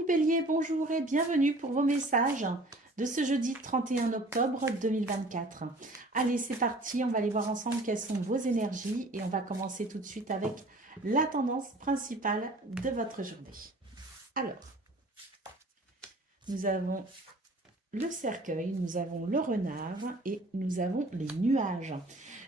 Amis Bélier, bonjour et bienvenue pour vos messages de ce jeudi 31 octobre 2024. Allez, c'est parti, on va aller voir ensemble quelles sont vos énergies et on va commencer tout de suite avec la tendance principale de votre journée. Alors, nous avons le cercueil, nous avons le renard et nous avons les nuages.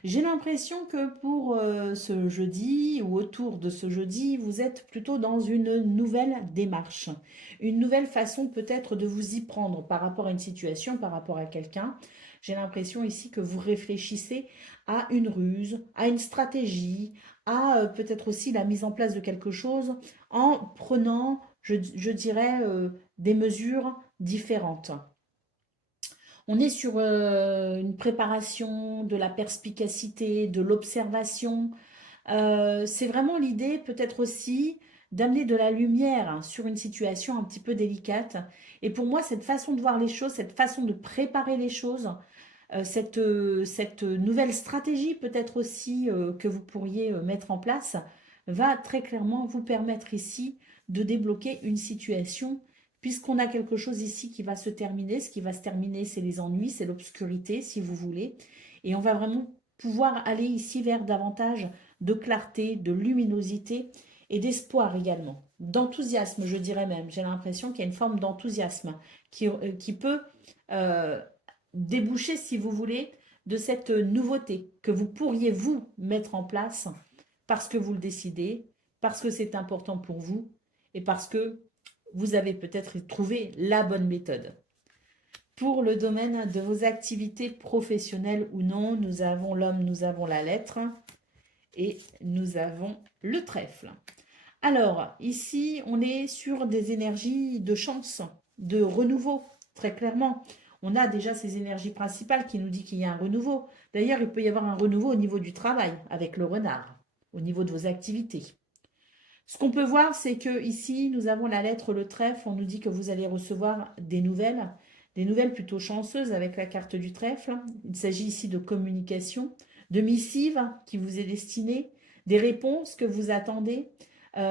J'ai l'impression que pour ce jeudi ou autour de ce jeudi, vous êtes plutôt dans une nouvelle démarche, une nouvelle façon peut-être de vous y prendre par rapport à une situation, par rapport à quelqu'un. J'ai l'impression ici que vous réfléchissez à une ruse, à une stratégie, à peut-être aussi la mise en place de quelque chose en prenant, je dirais, des mesures différentes. On est sur une préparation, de la perspicacité, de l'observation. C'est vraiment l'idée peut-être aussi d'amener de la lumière sur une situation un petit peu délicate. Et pour moi, cette façon de voir les choses, cette façon de préparer les choses, cette nouvelle stratégie peut-être aussi que vous pourriez mettre en place, va très clairement vous permettre ici de débloquer une situation puisqu'on a quelque chose ici qui va se terminer. Ce qui va se terminer, c'est les ennuis, c'est l'obscurité, si vous voulez. Et on va vraiment pouvoir aller ici vers davantage de clarté, de luminosité et d'espoir également. D'enthousiasme, je dirais même. J'ai l'impression qu'il y a une forme d'enthousiasme qui peut déboucher, si vous voulez, de cette nouveauté que vous pourriez vous mettre en place parce que vous le décidez, parce que c'est important pour vous et parce que vous avez peut-être trouvé la bonne méthode. Pour le domaine de vos activités professionnelles ou non, nous avons l'homme, nous avons la lettre et nous avons le trèfle. Alors, ici, on est sur des énergies de chance, de renouveau, très clairement. On a déjà ces énergies principales qui nous disent qu'il y a un renouveau. D'ailleurs, il peut y avoir un renouveau au niveau du travail avec le renard, au niveau de vos activités. Ce qu'on peut voir, c'est que ici, nous avons la lettre le trèfle. On nous dit que vous allez recevoir des nouvelles plutôt chanceuses avec la carte du trèfle. Il s'agit ici de communication, de missives qui vous est destinée, des réponses que vous attendez,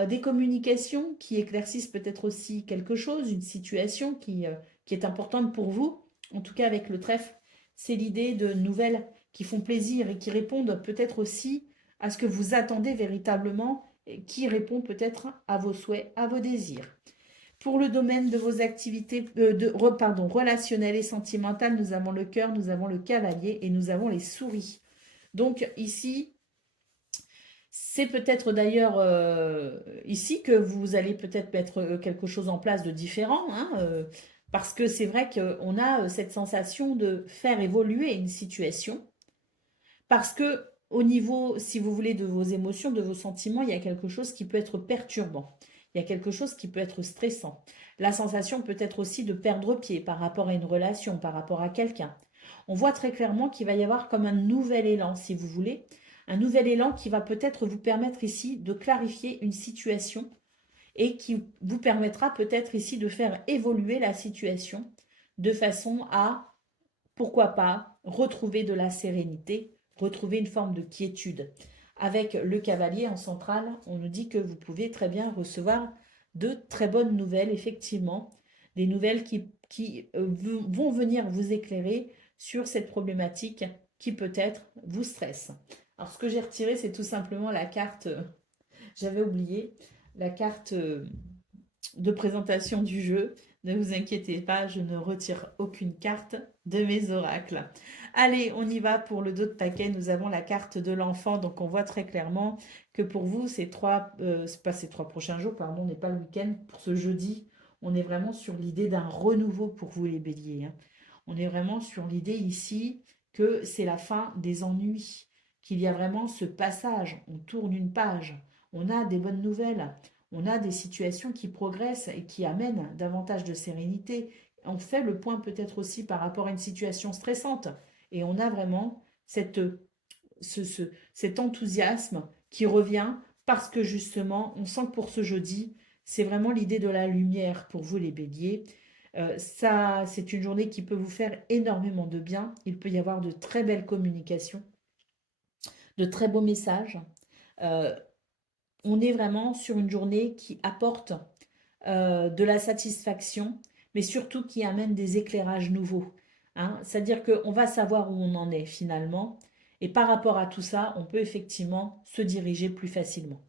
des communications qui éclaircissent peut-être aussi quelque chose, une situation qui est importante pour vous. En tout cas, avec le trèfle, c'est l'idée de nouvelles qui font plaisir et qui répondent peut-être aussi à ce que vous attendez véritablement, et qui répond peut-être à vos souhaits, à vos désirs. Pour le domaine de vos activités relationnelles et sentimentales, nous avons le cœur, nous avons le cavalier et nous avons les souris. Donc ici, c'est peut-être d'ailleurs ici que vous allez peut-être mettre quelque chose en place de différent, hein, parce que c'est vrai qu'on a cette sensation de faire évoluer une situation, parce que au niveau, si vous voulez, de vos émotions, de vos sentiments, il y a quelque chose qui peut être perturbant. Il y a quelque chose qui peut être stressant. La sensation peut être aussi de perdre pied par rapport à une relation, par rapport à quelqu'un. On voit très clairement qu'il va y avoir comme un nouvel élan, si vous voulez. Un nouvel élan qui va peut-être vous permettre ici de clarifier une situation et qui vous permettra peut-être ici de faire évoluer la situation de façon à, pourquoi pas, retrouver de la sérénité, retrouver une forme de quiétude. Avec le cavalier en centrale, on nous dit que vous pouvez très bien recevoir de très bonnes nouvelles, effectivement, des nouvelles qui vont venir vous éclairer sur cette problématique qui peut-être vous stresse. Alors ce que j'ai retiré, c'est tout simplement la carte, j'avais oublié, la carte de présentation du jeu. Ne vous inquiétez pas, je ne retire aucune carte de mes oracles. Allez, on y va pour le dos de paquet. Nous avons la carte de l'enfant, donc on voit très clairement que pour vous, c'est pas ces 3 prochains jours, pardon, on n'est pas le week-end. Pour ce jeudi, on est vraiment sur l'idée d'un renouveau pour vous les béliers, hein. On est vraiment sur l'idée ici que c'est la fin des ennuis, qu'il y a vraiment ce passage, on tourne une page, on a des bonnes nouvelles, on a des situations qui progressent et qui amènent davantage de sérénité. On fait le point peut-être aussi par rapport à une situation stressante. Et on a vraiment cet enthousiasme qui revient parce que justement, on sent que pour ce jeudi, c'est vraiment l'idée de la lumière pour vous les béliers. Ça, c'est une journée qui peut vous faire énormément de bien. Il peut y avoir de très belles communications, de très beaux messages. On est vraiment sur une journée qui apporte de la satisfaction, mais surtout qui amène des éclairages nouveaux. Hein. C'est-à-dire qu'on va savoir où on en est finalement, et par rapport à tout ça, on peut effectivement se diriger plus facilement.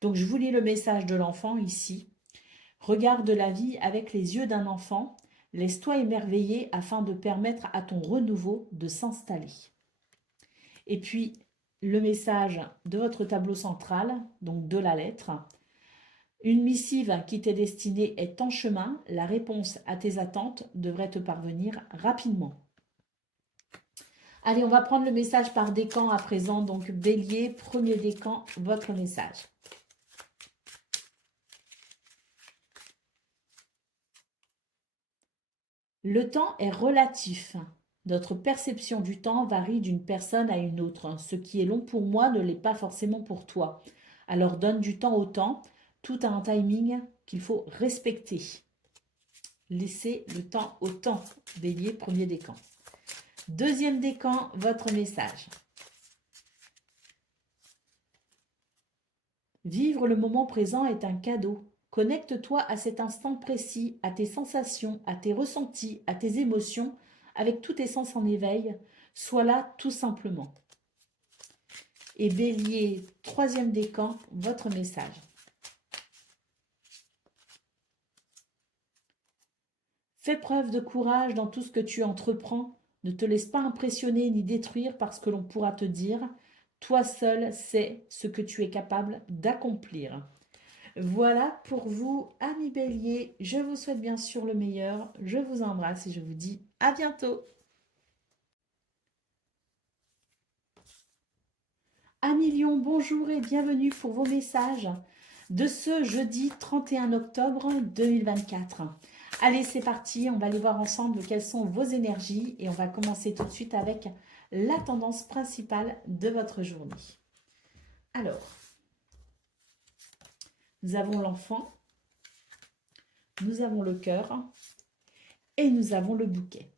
Donc je vous lis le message de l'enfant ici. Regarde la vie avec les yeux d'un enfant, laisse-toi émerveiller afin de permettre à ton renouveau de s'installer. Et puis le message de votre tableau central, donc de la lettre. Une missive qui t'est destinée est en chemin. La réponse à tes attentes devrait te parvenir rapidement. Allez, on va prendre le message par décan à présent. Donc, Bélier, premier décan, votre message. Le temps est relatif. Notre perception du temps varie d'une personne à une autre. Ce qui est long pour moi ne l'est pas forcément pour toi. Alors, donne du temps au temps. Tout a un timing qu'il faut respecter. Laissez le temps au temps. Bélier, premier décan. Deuxième décan, votre message. Vivre le moment présent est un cadeau. Connecte-toi à cet instant précis, à tes sensations, à tes ressentis, à tes émotions, avec tous tes sens en éveil. Sois là tout simplement. Et Bélier, troisième décan, votre message. Fais preuve de courage dans tout ce que tu entreprends. Ne te laisse pas impressionner ni détruire par ce que l'on pourra te dire. Toi seul sais ce que tu es capable d'accomplir. Voilà pour vous, amis Bélier. Je vous souhaite bien sûr le meilleur. Je vous embrasse et je vous dis à bientôt. Amis Lion, bonjour et bienvenue pour vos messages de ce jeudi 31 octobre 2024. Allez, c'est parti, on va aller voir ensemble quelles sont vos énergies et on va commencer tout de suite avec la tendance principale de votre journée. Alors, nous avons l'enfant, nous avons le cœur et nous avons le bouquet.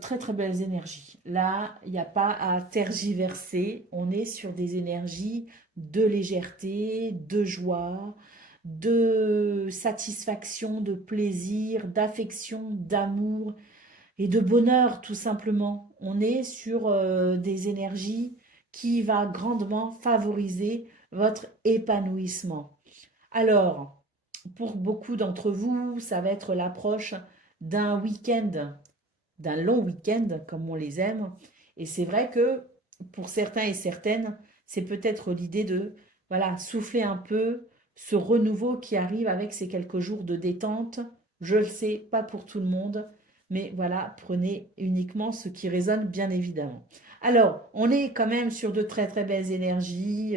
Très très belles énergies. Là, il n'y a pas à tergiverser. On est sur des énergies de légèreté, de joie, de satisfaction, de plaisir, d'affection, d'amour et de bonheur tout simplement. On est sur des énergies qui va grandement favoriser votre épanouissement. Alors, pour beaucoup d'entre vous, ça va être l'approche d'un week-end, d'un long week-end, comme on les aime. Et c'est vrai que pour certains et certaines, c'est peut-être l'idée de voilà, souffler un peu, ce renouveau qui arrive avec ces quelques jours de détente. Je le sais, pas pour tout le monde, mais voilà, prenez uniquement ce qui résonne, bien évidemment. Alors, on est quand même sur de très très belles énergies.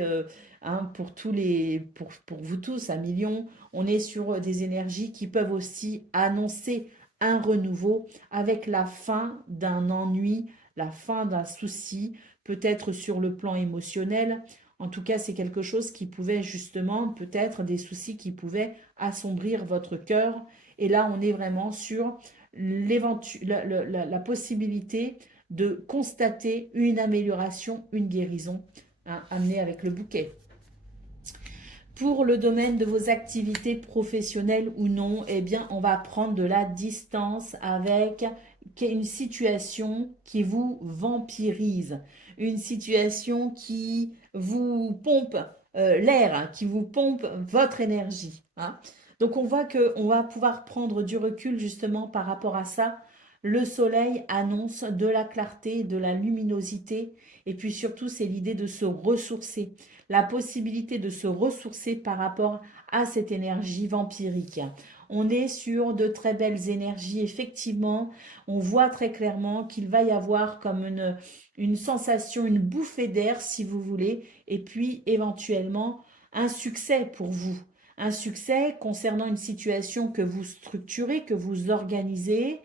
Hein, pour vous tous, à millions, on est sur des énergies qui peuvent aussi annoncer un renouveau avec la fin d'un ennui, la fin d'un souci, peut-être sur le plan émotionnel. En tout cas, c'est quelque chose qui pouvait justement, peut-être des soucis qui pouvaient assombrir votre cœur. Et là, on est vraiment sur la possibilité de constater une amélioration, une guérison, hein, amenée avec le bouquet. Pour le domaine de vos activités professionnelles ou non, eh bien, on va prendre de la distance avec une situation qui vous vampirise, une situation qui vous pompe l'air, hein, qui vous pompe votre énergie. Hein. Donc, on voit qu'on va pouvoir prendre du recul justement par rapport à ça. Le soleil annonce de la clarté, de la luminosité, et puis surtout, c'est l'idée de se ressourcer, la possibilité de se ressourcer par rapport à cette énergie vampirique. On est sur de très belles énergies, effectivement. On voit très clairement qu'il va y avoir comme une sensation, une bouffée d'air, si vous voulez, et puis éventuellement un succès pour vous. Un succès concernant une situation que vous structurez, que vous organisez,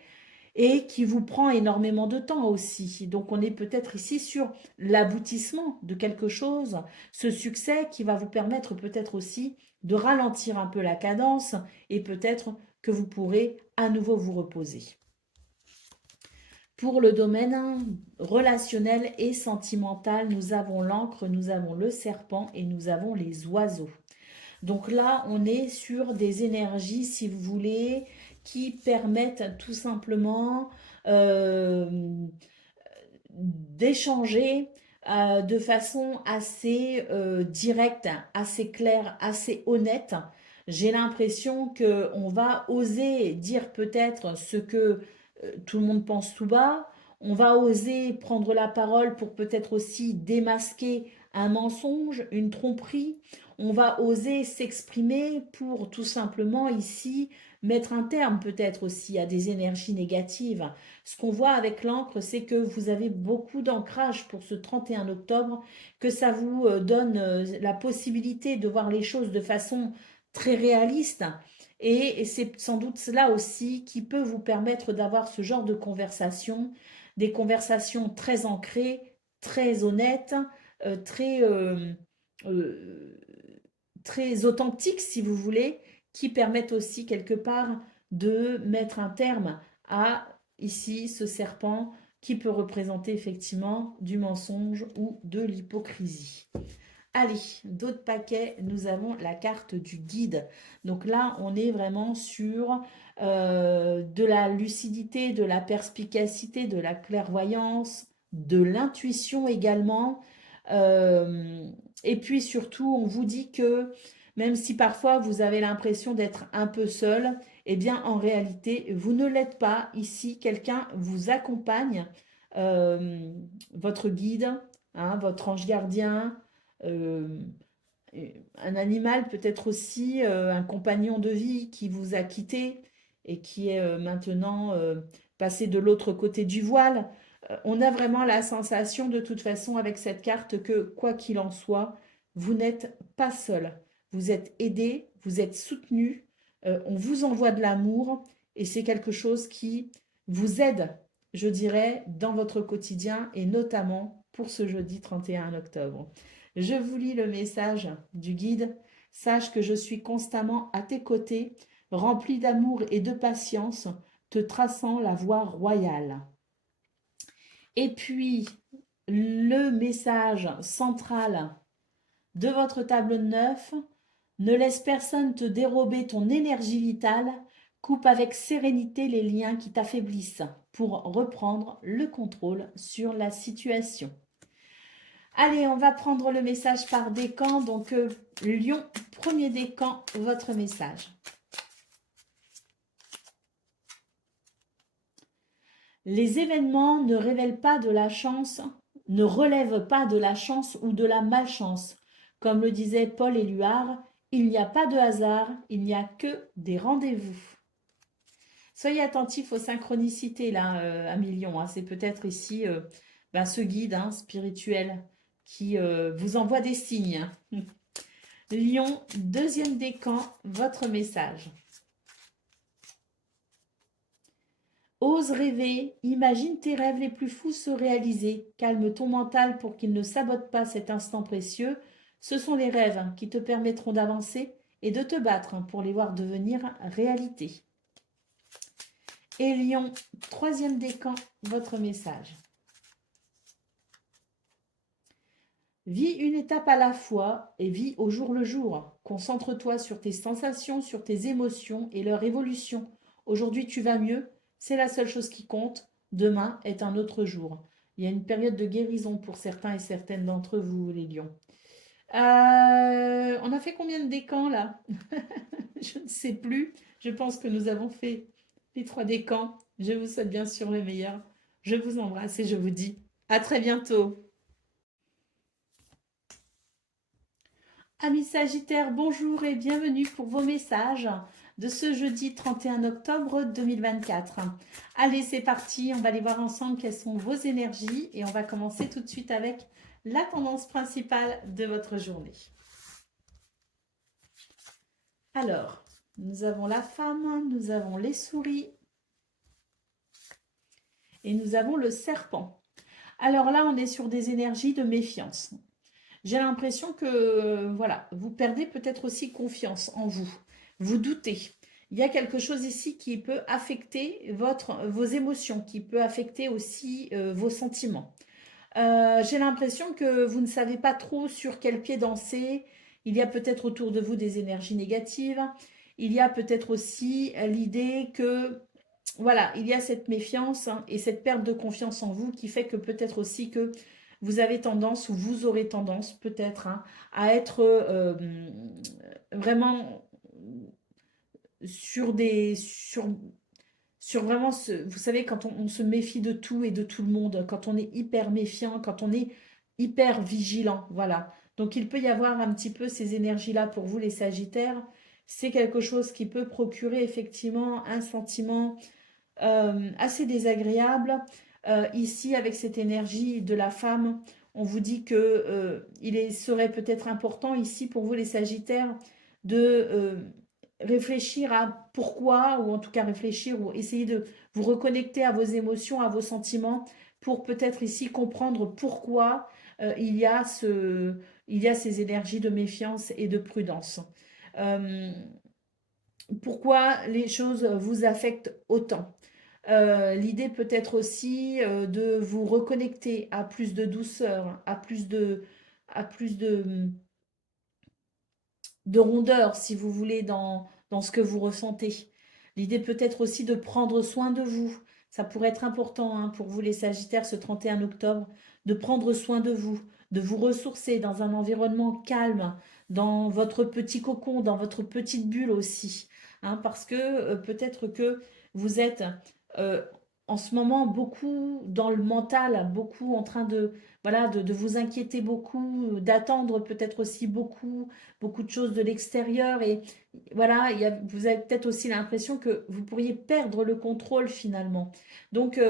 et qui vous prend énormément de temps aussi. Donc on est peut-être ici sur l'aboutissement de quelque chose, ce succès qui va vous permettre peut-être aussi de ralentir un peu la cadence et peut-être que vous pourrez à nouveau vous reposer. Pour le domaine relationnel et sentimental, nous avons l'encre, nous avons le serpent et nous avons les oiseaux. Donc là, on est sur des énergies, si vous voulez, qui permettent tout simplement d'échanger de façon assez directe, assez claire, assez honnête. J'ai l'impression qu'on va oser dire peut-être ce que tout le monde pense tout bas. On va oser prendre la parole pour peut-être aussi démasquer un mensonge, une tromperie. On va oser s'exprimer pour tout simplement ici mettre un terme peut-être aussi à des énergies négatives. Ce qu'on voit avec l'encre, c'est que vous avez beaucoup d'ancrage pour ce 31 octobre, que ça vous donne la possibilité de voir les choses de façon très réaliste. Et c'est sans doute cela aussi qui peut vous permettre d'avoir ce genre de conversation, des conversations très ancrées, très honnêtes, très, euh, très authentiques si vous voulez, qui permettent aussi quelque part de mettre un terme à ici ce serpent qui peut représenter effectivement du mensonge ou de l'hypocrisie. Allez, d'autres paquets, nous avons la carte du guide. Donc là, on est vraiment sur de la lucidité, de la perspicacité, de la clairvoyance, de l'intuition également. Euh, et puis surtout, on vous dit que même si parfois vous avez l'impression d'être un peu seul, eh bien en réalité, vous ne l'êtes pas. Ici, quelqu'un vous accompagne, euh, votre guide, hein, votre ange gardien, euh, un animal peut-être aussi, un compagnon de vie qui vous a quitté et qui est maintenant passé de l'autre côté du voile. On a vraiment la sensation de toute façon avec cette carte que quoi qu'il en soit, vous n'êtes pas seul. Vous êtes aidé, vous êtes soutenu, on vous envoie de l'amour et c'est quelque chose qui vous aide, je dirais, dans votre quotidien et notamment pour ce jeudi 31 octobre. Je vous lis le message du guide. Sache que je suis constamment à tes côtés, rempli d'amour et de patience, te traçant la voie royale. Et puis, le message central de votre table de neuf, ne laisse personne te dérober ton énergie vitale, coupe avec sérénité les liens qui t'affaiblissent pour reprendre le contrôle sur la situation. Allez, on va prendre le message par décan. Donc, Lion, premier décan, votre message. Les événements ne révèlent pas de la chance, ne relèvent pas de la chance ou de la malchance. Comme le disait Paul Éluard, il n'y a pas de hasard, il n'y a que des rendez-vous. Soyez attentifs aux synchronicités, là, amis Lion. Hein. C'est peut-être ici ce guide spirituel qui vous envoie des signes. Lion, deuxième décan, votre message. Ose rêver, imagine tes rêves les plus fous se réaliser. Calme ton mental pour qu'il ne sabote pas cet instant précieux. Ce sont les rêves qui te permettront d'avancer et de te battre pour les voir devenir réalité. Et Lion, troisième décan, votre message. Vis une étape à la fois et vis au jour le jour. Concentre-toi sur tes sensations, sur tes émotions et leur évolution. Aujourd'hui, tu vas mieux, c'est la seule chose qui compte. Demain est un autre jour. Il y a une période de guérison pour certains et certaines d'entre vous, les lions. On a fait combien de décans là? Je ne sais plus. Je pense que nous avons fait les 3 décans. Je vous souhaite bien sûr le meilleur. Je vous embrasse et je vous dis à très bientôt. Amis Sagittaires, bonjour et bienvenue pour vos messages de ce jeudi 31 octobre 2024. Allez, c'est parti, on va aller voir ensemble quelles sont vos énergies et on va commencer tout de suite avec la tendance principale de votre journée. Alors, nous avons la femme, nous avons les souris et nous avons le serpent. Alors là, on est sur des énergies de méfiance. J'ai l'impression que voilà, vous perdez peut-être aussi confiance en vous. Vous doutez. Il y a quelque chose ici qui peut affecter vos émotions, qui peut affecter aussi vos sentiments. J'ai l'impression que vous ne savez pas trop sur quel pied danser. il y a peut-être autour de vous des énergies négatives, il y a peut-être aussi l'idée que, voilà, il y a cette méfiance hein, et cette perte de confiance en vous qui fait que peut-être aussi que vous avez tendance, ou vous aurez tendance peut-être, hein, à être vraiment sur sur vraiment, vous savez, quand on se méfie de tout et de tout le monde, quand on est hyper méfiant, quand on est hyper vigilant, voilà. Donc il peut y avoir un petit peu ces énergies-là pour vous, les Sagittaires. C'est quelque chose qui peut procurer effectivement un sentiment assez désagréable. Ici, avec cette énergie de la femme, on vous dit que serait peut-être important ici pour vous les Sagittaires de réfléchir à pourquoi, ou en tout cas réfléchir ou essayer de vous reconnecter à vos émotions, à vos sentiments, pour peut-être ici comprendre pourquoi il y a ces énergies de méfiance et de prudence. Euh, Pourquoi les choses vous affectent autant. L'idée peut être aussi de vous reconnecter à plus de douceur, à plus de rondeur, si vous voulez, dans ce que vous ressentez. L'idée peut être aussi de prendre soin de vous. Ça pourrait être important hein, pour vous les Sagittaires ce 31 octobre, de prendre soin de vous ressourcer dans un environnement calme, dans votre petit cocon, dans votre petite bulle aussi. Hein, parce que peut-être que vous êtes euh, en ce moment beaucoup dans le mental, beaucoup en train de, voilà, de vous inquiéter beaucoup, d'attendre peut-être aussi beaucoup de choses de l'extérieur et voilà, vous avez peut-être aussi l'impression que vous pourriez perdre le contrôle finalement. Donc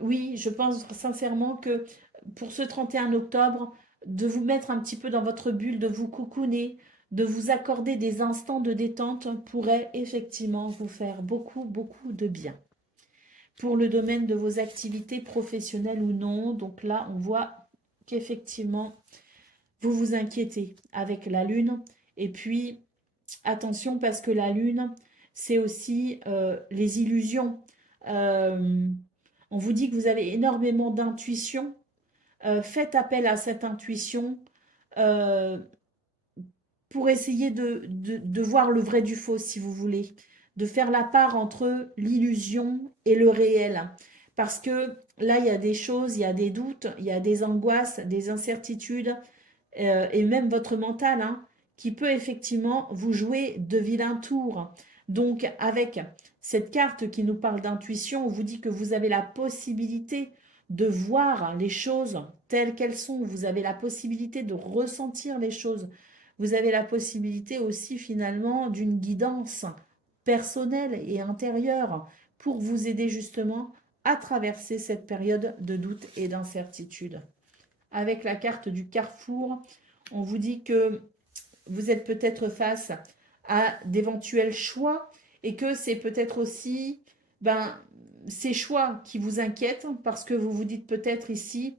oui, je pense sincèrement que pour ce 31 octobre, de vous mettre un petit peu dans votre bulle, de vous cocooner, de vous accorder des instants de détente pourrait effectivement vous faire beaucoup de bien. Pour le domaine de vos activités professionnelles ou non, donc là on voit qu'effectivement vous vous inquiétez avec la lune. Et puis, attention parce que la lune, c'est aussi les illusions. Euh, on vous dit que vous avez énormément d'intuition. Faites appel à cette intuition euh, pour essayer de voir le vrai du faux, si vous voulez. De faire la part entre l'illusion et le réel. Parce que là, il y a des choses, il y a des doutes, il y a des angoisses, des incertitudes, et même votre mental, hein, qui peut effectivement vous jouer de vilains tours. Donc, avec cette carte qui nous parle d'intuition, on vous dit que vous avez la possibilité de voir les choses telles qu'elles sont. Vous avez la possibilité de ressentir les choses. Vous avez la possibilité aussi finalement d'une guidance personnelle et intérieure pour vous aider justement à traverser cette période de doute et d'incertitude. Avec la carte du carrefour, on vous dit que vous êtes peut-être face à d'éventuels choix et que c'est peut-être aussi ces choix qui vous inquiètent parce que vous vous dites peut-être ici,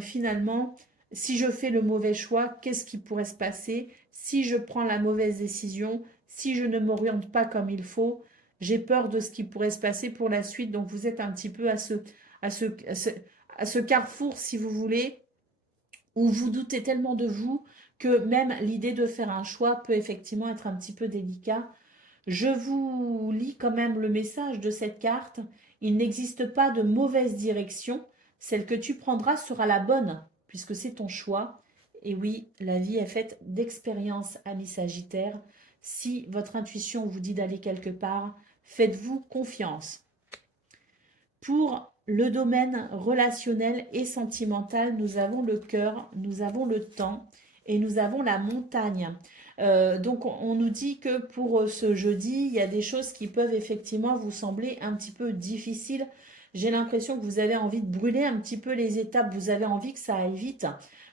finalement, si je fais le mauvais choix, qu'est-ce qui pourrait se passer? Si je prends la mauvaise décision, si je ne m'oriente pas comme il faut, j'ai peur de ce qui pourrait se passer pour la suite. Donc vous êtes un petit peu à ce carrefour, si vous voulez, où vous doutez tellement de vous que même l'idée de faire un choix peut effectivement être un petit peu délicat. Je vous lis quand même le message de cette carte. Il n'existe pas de mauvaise direction. Celle que tu prendras sera la bonne, puisque c'est ton choix. Et oui, la vie est faite d'expériences, amis Sagittaire. Si votre intuition vous dit d'aller quelque part, faites-vous confiance. Pour le domaine relationnel et sentimental, nous avons le cœur, nous avons le temps et nous avons la montagne. Donc on nous dit que pour ce jeudi, il y a des choses qui peuvent effectivement vous sembler un petit peu difficiles. J'ai l'impression que vous avez envie de brûler un petit peu les étapes, vous avez envie que ça aille vite.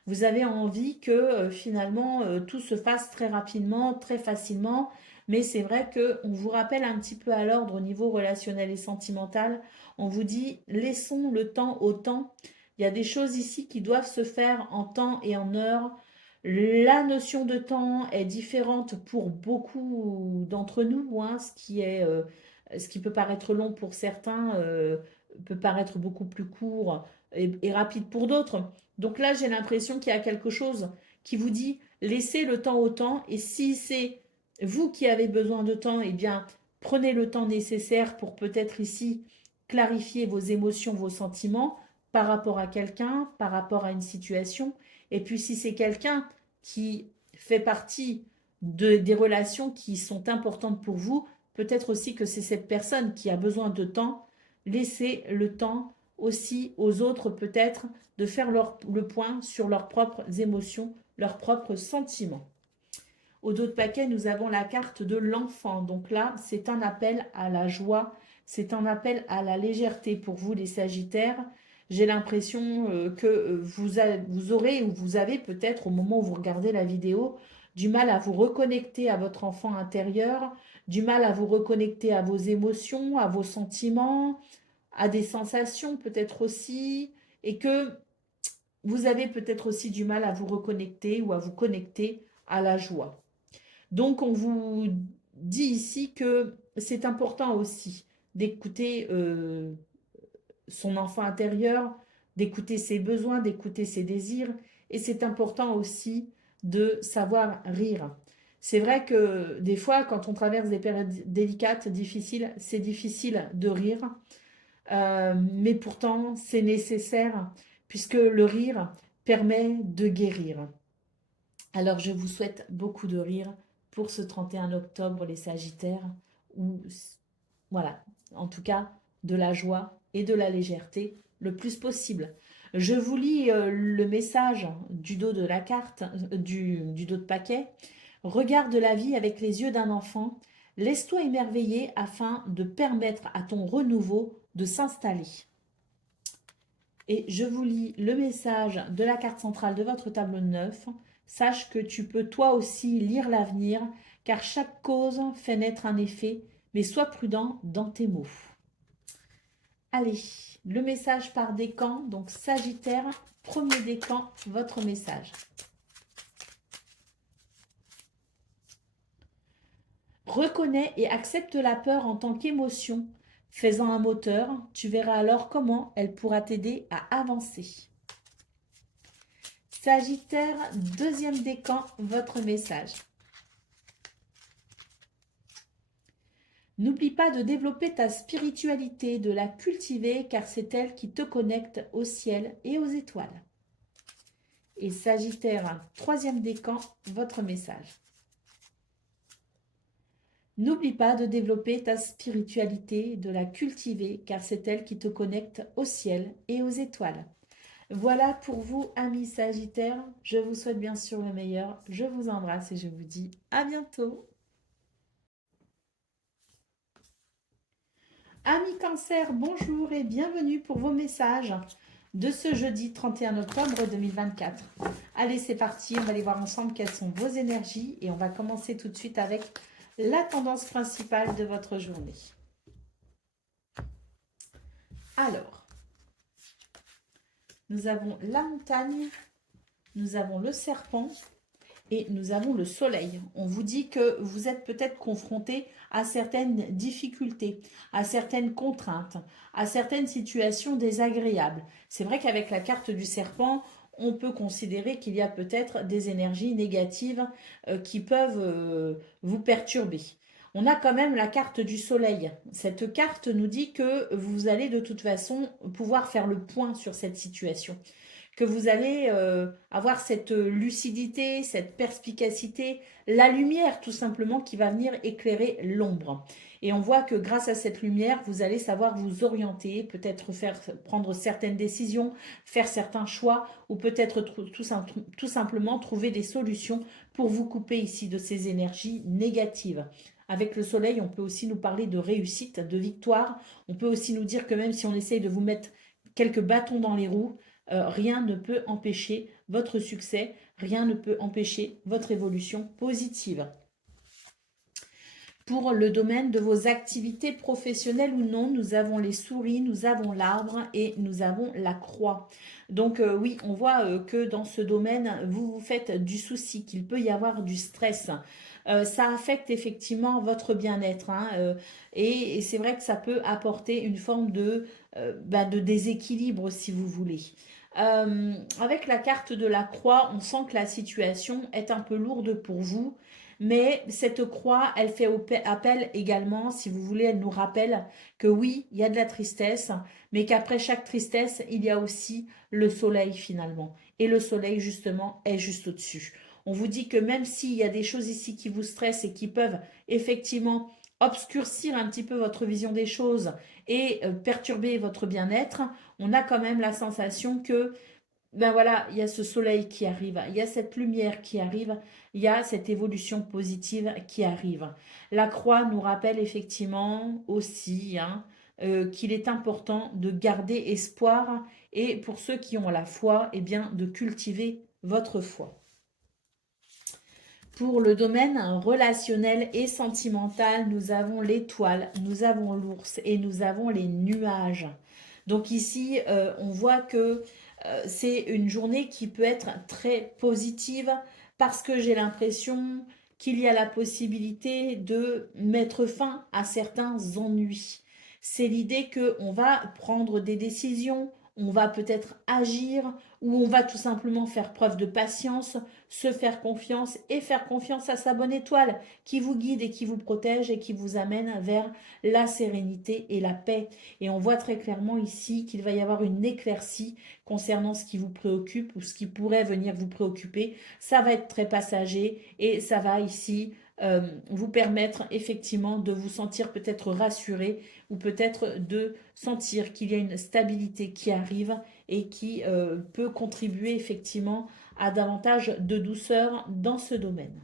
Vous avez envie que finalement tout se fasse très rapidement, très facilement. Mais c'est vrai qu'on vous rappelle un petit peu à l'ordre au niveau relationnel et sentimental. On vous dit, laissons le temps au temps. Il y a des choses ici qui doivent se faire en temps et en heure. La notion de temps est différente pour beaucoup d'entre nous, hein, ce qui peut paraître long pour certains peut paraître beaucoup plus court et rapide pour d'autres. Donc là, j'ai l'impression qu'il y a quelque chose qui vous dit, laissez le temps au temps. Et si c'est vous qui avez besoin de temps, eh bien, prenez le temps nécessaire pour peut-être ici clarifier vos émotions, vos sentiments par rapport à quelqu'un, par rapport à une situation. Et puis si c'est quelqu'un qui fait partie des relations qui sont importantes pour vous, peut-être aussi que c'est cette personne qui a besoin de temps. Laissez le temps aussi aux autres peut-être de faire le point sur leurs propres émotions, leurs propres sentiments. Au dos de paquet, nous avons la carte de l'enfant. Donc là, c'est un appel à la joie, c'est un appel à la légèreté pour vous les Sagittaires. J'ai l'impression que vous aurez ou vous avez peut-être au moment où vous regardez la vidéo du mal à vous reconnecter à votre enfant intérieur, du mal à vous reconnecter à vos émotions, à vos sentiments, à des sensations peut-être aussi, et que vous avez peut-être aussi du mal à vous reconnecter ou à vous connecter à la joie. Donc, on vous dit ici que c'est important aussi d'écouter son enfant intérieur, d'écouter ses besoins, d'écouter ses désirs. Et c'est important aussi de savoir rire. C'est vrai que des fois, quand on traverse des périodes délicates, difficiles, c'est difficile de rire. Mais pourtant, c'est nécessaire puisque le rire permet de guérir. Alors, je vous souhaite beaucoup de rire pour ce 31 octobre, les Sagittaires, ou voilà, en tout cas, de la joie et de la légèreté le plus possible. Je vous lis le message du dos de la carte, du dos de paquet. Regarde la vie avec les yeux d'un enfant. Laisse-toi émerveiller afin de permettre à ton renouveau de s'installer. Et je vous lis le message de la carte centrale de votre tableau de 9. Sache que tu peux toi aussi lire l'avenir, car chaque cause fait naître un effet, mais sois prudent dans tes mots. Allez, le message par décan, donc Sagittaire, premier décan, votre message. Reconnais et accepte la peur en tant qu'émotion. Fais-en un moteur, tu verras alors comment elle pourra t'aider à avancer. Sagittaire, deuxième décan, votre message. N'oublie pas de développer ta spiritualité, de la cultiver, car c'est elle qui te connecte au ciel et aux étoiles. Et Sagittaire, troisième décan, votre message. N'oublie pas de développer ta spiritualité, de la cultiver, car c'est elle qui te connecte au ciel et aux étoiles. Voilà pour vous, amis Sagittaires. Je vous souhaite bien sûr le meilleur. Je vous embrasse et je vous dis à bientôt. Amis Cancer, bonjour et bienvenue pour vos messages de ce jeudi 31 octobre 2024. Allez, c'est parti, on va aller voir ensemble quelles sont vos énergies et on va commencer tout de suite avec la tendance principale de votre journée. Alors, nous avons la montagne, nous avons le serpent et nous avons le soleil. On vous dit que vous êtes peut-être confronté à certaines difficultés, à certaines contraintes, à certaines situations désagréables. C'est vrai qu'avec la carte du serpent, on peut considérer qu'il y a peut-être des énergies négatives qui peuvent vous perturber. On a quand même la carte du soleil. Cette carte nous dit que vous allez de toute façon pouvoir faire le point sur cette situation, que vous allez avoir cette lucidité, cette perspicacité, la lumière tout simplement qui va venir éclairer l'ombre. Et on voit que grâce à cette lumière, vous allez savoir vous orienter, peut-être prendre certaines décisions, faire certains choix ou peut-être tout simplement trouver des solutions pour vous couper ici de ces énergies négatives. Avec le soleil, on peut aussi nous parler de réussite, de victoire. On peut aussi nous dire que même si on essaye de vous mettre quelques bâtons dans les roues, rien ne peut empêcher votre succès, rien ne peut empêcher votre évolution positive. Pour le domaine de vos activités professionnelles ou non, nous avons les souris, nous avons l'arbre et nous avons la croix. Donc oui, on voit que dans ce domaine, vous vous faites du souci, qu'il peut y avoir du stress. Ça affecte effectivement votre bien-être et c'est vrai que ça peut apporter une forme de déséquilibre si vous voulez. Avec la carte de la croix, on sent que la situation est un peu lourde pour vous. Mais cette croix, elle fait appel également, si vous voulez, elle nous rappelle que oui, il y a de la tristesse, mais qu'après chaque tristesse, il y a aussi le soleil finalement. Et le soleil, justement, est juste au-dessus. On vous dit que même s'il y a des choses ici qui vous stressent et qui peuvent effectivement obscurcir un petit peu votre vision des choses et perturber votre bien-être, on a quand même la sensation que ben voilà, il y a ce soleil qui arrive, il y a cette lumière qui arrive, il y a cette évolution positive qui arrive. La croix nous rappelle effectivement aussi qu'il est important de garder espoir et pour ceux qui ont la foi, eh bien, de cultiver votre foi. Pour le domaine relationnel et sentimental, nous avons l'étoile, nous avons l'ours et nous avons les nuages. Donc ici, on voit que c'est une journée qui peut être très positive parce que j'ai l'impression qu'il y a la possibilité de mettre fin à certains ennuis. C'est l'idée qu'on va prendre des décisions, on va peut-être agir ou on va tout simplement faire preuve de patience, se faire confiance et faire confiance à sa bonne étoile qui vous guide et qui vous protège et qui vous amène vers la sérénité et la paix. Et on voit très clairement ici qu'il va y avoir une éclaircie concernant ce qui vous préoccupe ou ce qui pourrait venir vous préoccuper. Ça va être très passager et ça va ici vous permettre effectivement de vous sentir peut-être rassuré ou peut-être de sentir qu'il y a une stabilité qui arrive et qui peut contribuer effectivement à davantage de douceur dans ce domaine.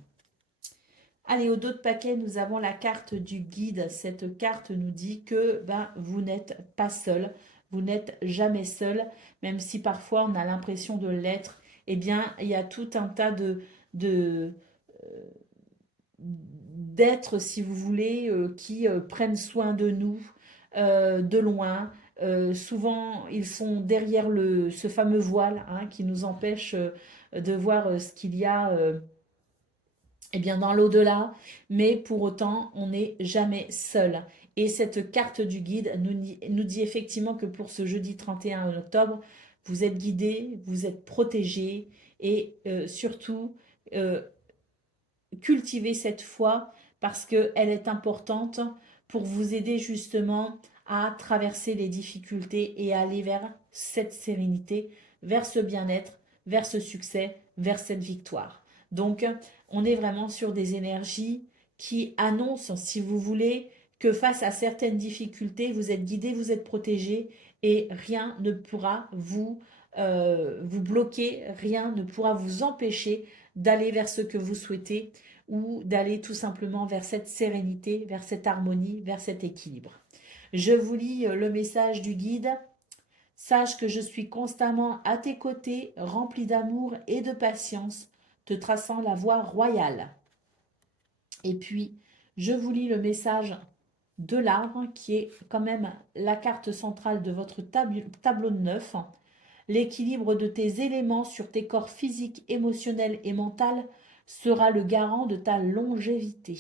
Allez, au dos de paquet, nous avons la carte du guide. Cette carte nous dit que vous n'êtes pas seul, vous n'êtes jamais seul, même si parfois on a l'impression de l'être. Eh bien, il y a tout un tas de d'êtres, si vous voulez, qui prennent soin de nous de loin. Souvent, ils sont derrière ce fameux voile qui nous empêche de voir ce qu'il y a eh bien, dans l'au-delà, mais pour autant, on n'est jamais seul. Et cette carte du guide nous dit effectivement que pour ce jeudi 31 octobre, vous êtes guidé, vous êtes protégé et surtout, euh, cultivez cette foi parce qu'elle est importante pour vous aider justement à traverser les difficultés et à aller vers cette sérénité, vers ce bien-être, vers ce succès, vers cette victoire. Donc, on est vraiment sur des énergies qui annoncent, si vous voulez, que face à certaines difficultés, vous êtes guidé, vous êtes protégé et rien ne pourra vous bloquer, rien ne pourra vous empêcher d'aller vers ce que vous souhaitez ou d'aller tout simplement vers cette sérénité, vers cette harmonie, vers cet équilibre. Je vous lis le message du guide. Sache que je suis constamment à tes côtés, rempli d'amour et de patience, te traçant la voie royale. Et puis, je vous lis le message de l'arbre, qui est quand même la carte centrale de votre tableau de 9. L'équilibre de tes éléments sur tes corps physiques, émotionnels et mental sera le garant de ta longévité.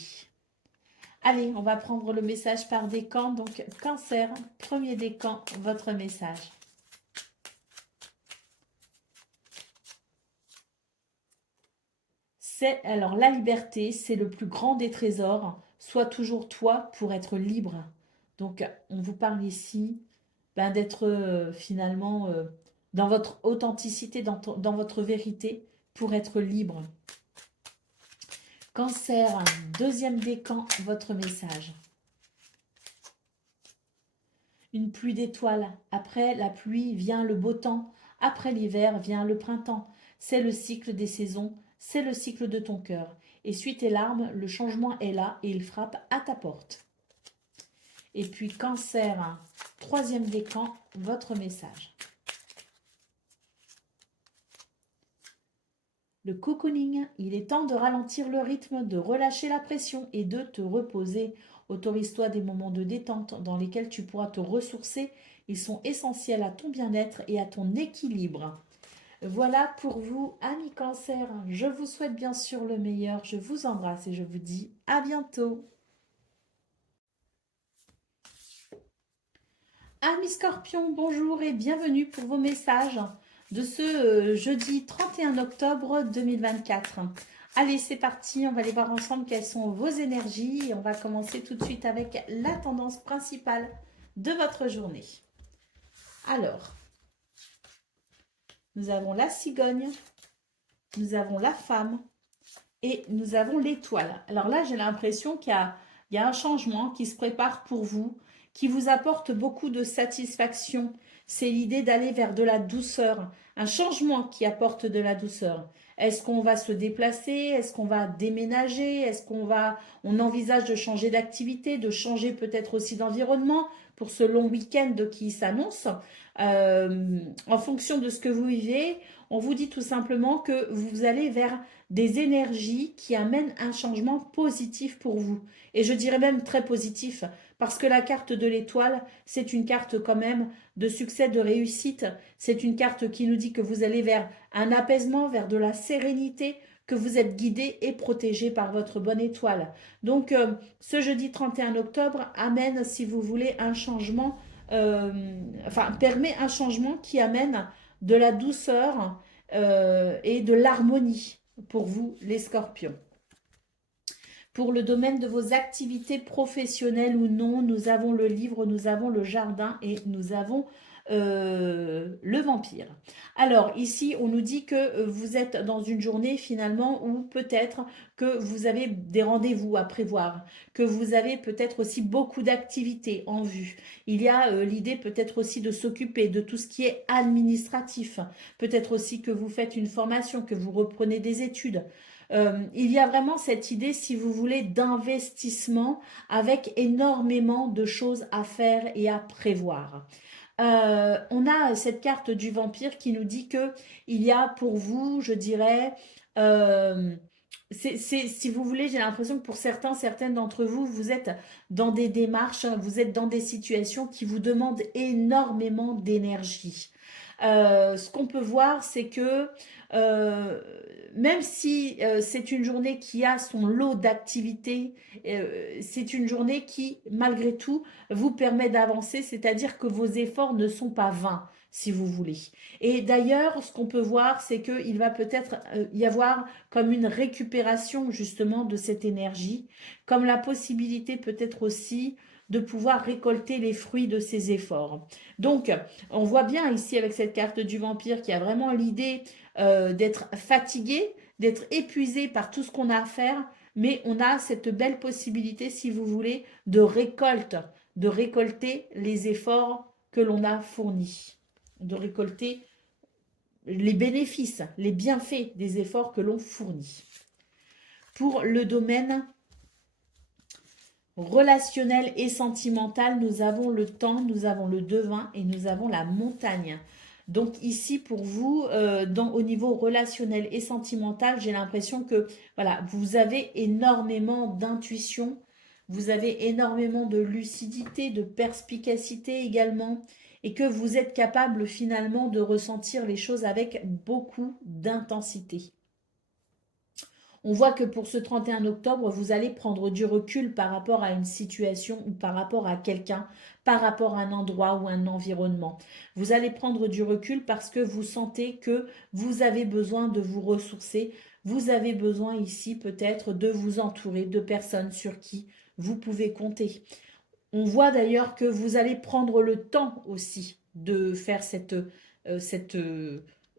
Allez, on va prendre le message par décan. Donc, Cancer, premier décan, votre message. Alors la liberté, c'est le plus grand des trésors. Sois toujours toi pour être libre. Donc, on vous parle ici d'être finalement dans votre authenticité, dans votre vérité, pour être libre. Cancer, deuxième décan, votre message. Une pluie d'étoiles. Après la pluie vient le beau temps. Après l'hiver vient le printemps. C'est le cycle des saisons. C'est le cycle de ton cœur. Essuie tes larmes, le changement est là et il frappe à ta porte. Et puis Cancer, troisième décan, votre message. Le cocooning, il est temps de ralentir le rythme, de relâcher la pression et de te reposer. Autorise-toi des moments de détente dans lesquels tu pourras te ressourcer. Ils sont essentiels à ton bien-être et à ton équilibre. Voilà pour vous, amis Cancer. Je vous souhaite bien sûr le meilleur. Je vous embrasse et je vous dis à bientôt. Amis Scorpions, bonjour et bienvenue pour vos messages. de ce jeudi 31 octobre 2024. Allez, c'est parti, on va aller voir ensemble quelles sont vos énergies. Et on va commencer tout de suite avec la tendance principale de votre journée. Alors, nous avons la cigogne, nous avons la femme et nous avons l'étoile. Alors là, j'ai l'impression qu'il y a un changement qui se prépare pour vous, qui vous apporte beaucoup de satisfaction. C'est l'idée d'aller vers de la douceur, un changement qui apporte de la douceur. Est-ce qu'on va se déplacer? Est-ce qu'on va déménager? On envisage de changer d'activité, de changer peut-être aussi d'environnement pour ce long week-end qui s'annonce? En fonction de ce que vous vivez, on vous dit tout simplement que vous allez vers des énergies qui amènent un changement positif pour vous. Et je dirais même très positif, parce que la carte de l'étoile, c'est une carte quand même de succès, de réussite. C'est une carte qui nous dit que vous allez vers un apaisement, vers de la sérénité, que vous êtes guidé et protégé par votre bonne étoile. Donc, ce jeudi 31 octobre amène, si vous voulez, un changement, permet un changement qui amène de la douceur et de l'harmonie pour vous, les scorpions. Pour le domaine de vos activités professionnelles ou non, nous avons le livre, nous avons le jardin et nous avons le vampire. Alors ici, on nous dit que vous êtes dans une journée finalement où peut-être que vous avez des rendez-vous à prévoir, que vous avez peut-être aussi beaucoup d'activités en vue. Il y a l'idée peut-être aussi de s'occuper de tout ce qui est administratif. Peut-être aussi que vous faites une formation, que vous reprenez des études. Il y a vraiment cette idée, si vous voulez, d'investissement avec énormément de choses à faire et à prévoir. On a cette carte du vampire qui nous dit que il y a pour vous, je dirais, si vous voulez, j'ai l'impression que pour certaines d'entre vous, vous êtes dans des démarches, vous êtes dans des situations qui vous demandent énormément d'énergie. Ce qu'on peut voir, c'est que euh, même si c'est une journée qui a son lot d'activités, c'est une journée qui, malgré tout, vous permet d'avancer, c'est-à-dire que vos efforts ne sont pas vains, si vous voulez. Et d'ailleurs, ce qu'on peut voir, c'est qu'il va peut-être y avoir comme une récupération justement de cette énergie, comme la possibilité peut-être aussi de pouvoir récolter les fruits de ces efforts. Donc, on voit bien ici avec cette carte du vampire qu'il y a vraiment l'idée d'être fatigué, d'être épuisé par tout ce qu'on a à faire, mais on a cette belle possibilité, si vous voulez, de récolter les efforts que l'on a fournis, de récolter les bénéfices, les bienfaits des efforts que l'on fournit. Pour le domaine relationnel et sentimental, nous avons le temps, nous avons le devin et nous avons la montagne. Donc ici, pour vous, au niveau relationnel et sentimental, j'ai l'impression que voilà, vous avez énormément d'intuition, vous avez énormément de lucidité, de perspicacité également, et que vous êtes capable finalement de ressentir les choses avec beaucoup d'intensité. On voit que pour ce 31 octobre, vous allez prendre du recul par rapport à une situation ou par rapport à quelqu'un, par rapport à un endroit ou un environnement. Vous allez prendre du recul parce que vous sentez que vous avez besoin de vous ressourcer. Vous avez besoin ici peut-être de vous entourer de personnes sur qui vous pouvez compter. On voit d'ailleurs que vous allez prendre le temps aussi de faire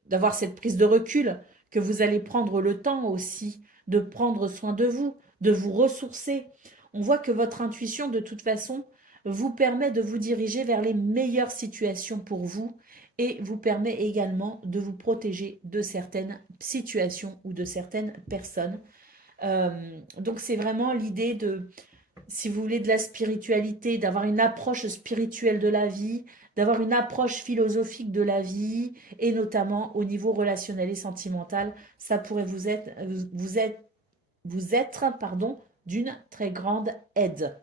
d'avoir cette prise de recul, que vous allez prendre le temps aussi de prendre soin de vous ressourcer. On voit que votre intuition, de toute façon, vous permet de vous diriger vers les meilleures situations pour vous et vous permet également de vous protéger de certaines situations ou de certaines personnes. Donc c'est vraiment l'idée de, si vous voulez, de la spiritualité, d'avoir une approche spirituelle de la vie, d'avoir une approche philosophique de la vie, et notamment au niveau relationnel et sentimental, ça pourrait vous être d'une très grande aide.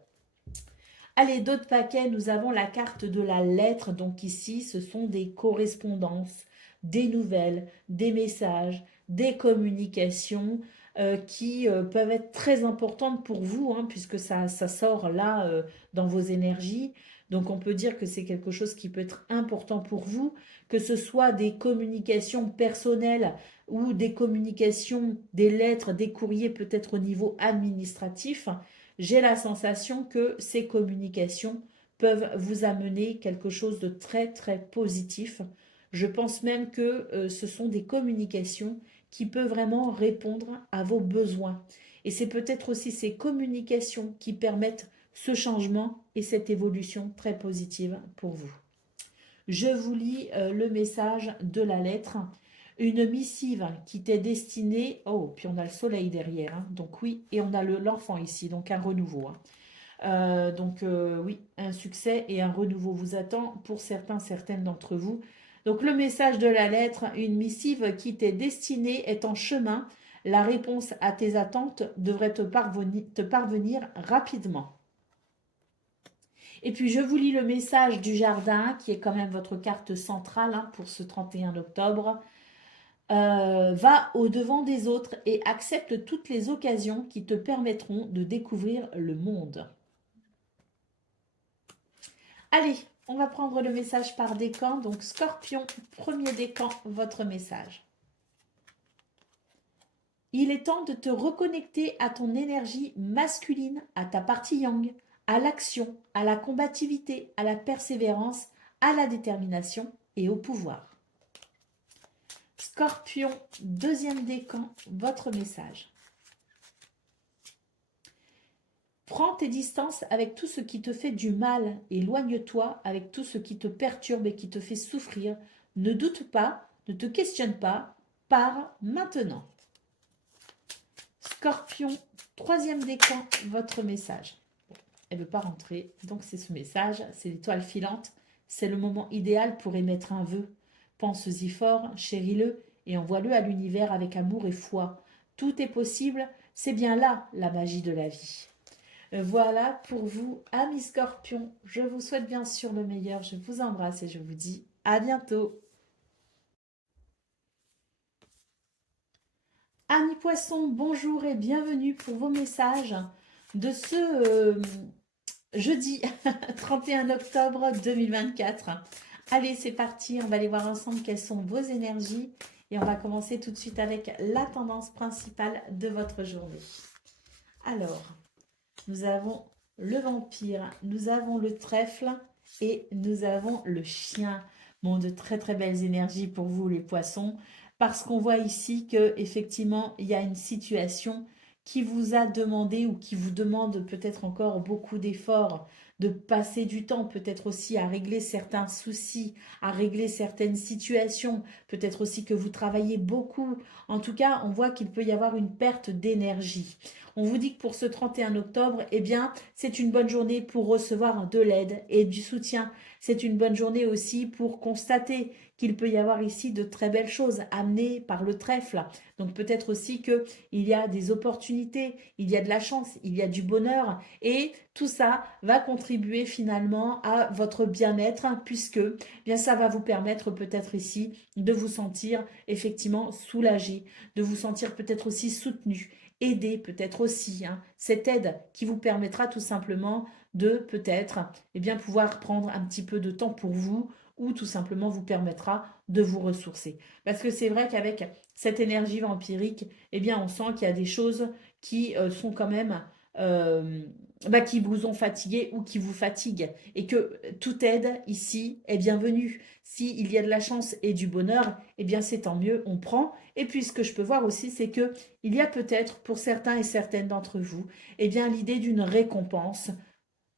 Allez, d'autres paquets, nous avons la carte de la lettre. Donc ici, ce sont des correspondances, des nouvelles, des messages, des communications. qui peuvent être très importantes pour vous, hein, puisque ça sort là dans vos énergies. Donc on peut dire que c'est quelque chose qui peut être important pour vous, que ce soit des communications personnelles ou des communications, des lettres, des courriers peut-être au niveau administratif. J'ai la sensation que ces communications peuvent vous amener quelque chose de très très positif. Je pense même que ce sont des communications qui peuvent vraiment répondre à vos besoins. Et c'est peut-être aussi ces communications qui permettent ce changement et cette évolution très positive pour vous. Je vous lis le message de la lettre. Une missive qui t'est destinée. Oh, puis on a le soleil derrière, hein, donc oui, et on a l'enfant ici, donc un renouveau, hein. Oui, un succès et un renouveau vous attend pour certains, certaines d'entre vous. Donc le message de la lettre, une missive qui t'est destinée est en chemin. La réponse à tes attentes devrait te parvenir rapidement. Et puis je vous lis le message du jardin, qui est quand même votre carte centrale, hein, pour ce 31 octobre. Va au-devant des autres et accepte toutes les occasions qui te permettront de découvrir le monde. Allez, on va prendre le message par décan. Donc Scorpion, premier décan, votre message. Il est temps de te reconnecter à ton énergie masculine, à ta partie yang, à l'action, à la combativité, à la persévérance, à la détermination et au pouvoir. Scorpion, deuxième décan, votre message. Prends tes distances avec tout ce qui te fait du mal, éloigne-toi avec tout ce qui te perturbe et qui te fait souffrir. Ne doute pas, ne te questionne pas, pars maintenant. Scorpion, troisième décan, votre message. Elle ne veut pas rentrer, donc c'est ce message, c'est l'étoile filante. C'est le moment idéal pour émettre un vœu. Pense-y fort, chéris-le et envoie-le à l'univers avec amour et foi. Tout est possible, c'est bien là la magie de la vie. Voilà pour vous, amis Scorpions. Je vous souhaite bien sûr le meilleur. Je vous embrasse et je vous dis à bientôt. Amis Poissons, bonjour et bienvenue pour vos messages de ce jeudi 31 octobre 2024. Allez, c'est parti. On va aller voir ensemble quelles sont vos énergies. Et on va commencer tout de suite avec la tendance principale de votre journée. Alors, nous avons le vampire, nous avons le trèfle et nous avons le chien. Bon, de très très belles énergies pour vous les poissons, parce qu'on voit ici que effectivement il y a une situation qui vous a demandé ou qui vous demande peut-être encore beaucoup d'efforts, de passer du temps peut-être aussi à régler certains soucis, à régler certaines situations, peut-être aussi que vous travaillez beaucoup. En tout cas, on voit qu'il peut y avoir une perte d'énergie. On vous dit que pour ce 31 octobre, eh bien, c'est une bonne journée pour recevoir de l'aide et du soutien. C'est une bonne journée aussi pour constater qu'il peut y avoir ici de très belles choses amenées par le trèfle. Donc peut-être aussi qu'il y a des opportunités, il y a de la chance, il y a du bonheur et tout ça va contribuer finalement à votre bien-être, hein, puisque eh bien ça va vous permettre peut-être ici de vous sentir effectivement soulagé, de vous sentir peut-être aussi soutenu, aider peut-être aussi, hein, cette aide qui vous permettra tout simplement de peut-être pouvoir prendre un petit peu de temps pour vous ou tout simplement vous permettra de vous ressourcer. Parce que c'est vrai qu'avec cette énergie vampirique, on sent qu'il y a des choses qui sont quand même qui vous ont fatigué ou qui vous fatiguent et que toute aide ici est bienvenue. S'il y a de la chance et du bonheur, c'est tant mieux, on prend. Et puis ce que je peux voir aussi, c'est que il y a peut-être pour certains et certaines d'entre vous, l'idée d'une récompense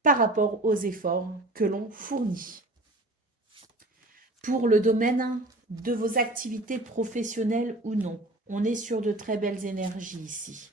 par rapport aux efforts que l'on fournit. Pour le domaine de vos activités professionnelles ou non, on est sur de très belles énergies ici.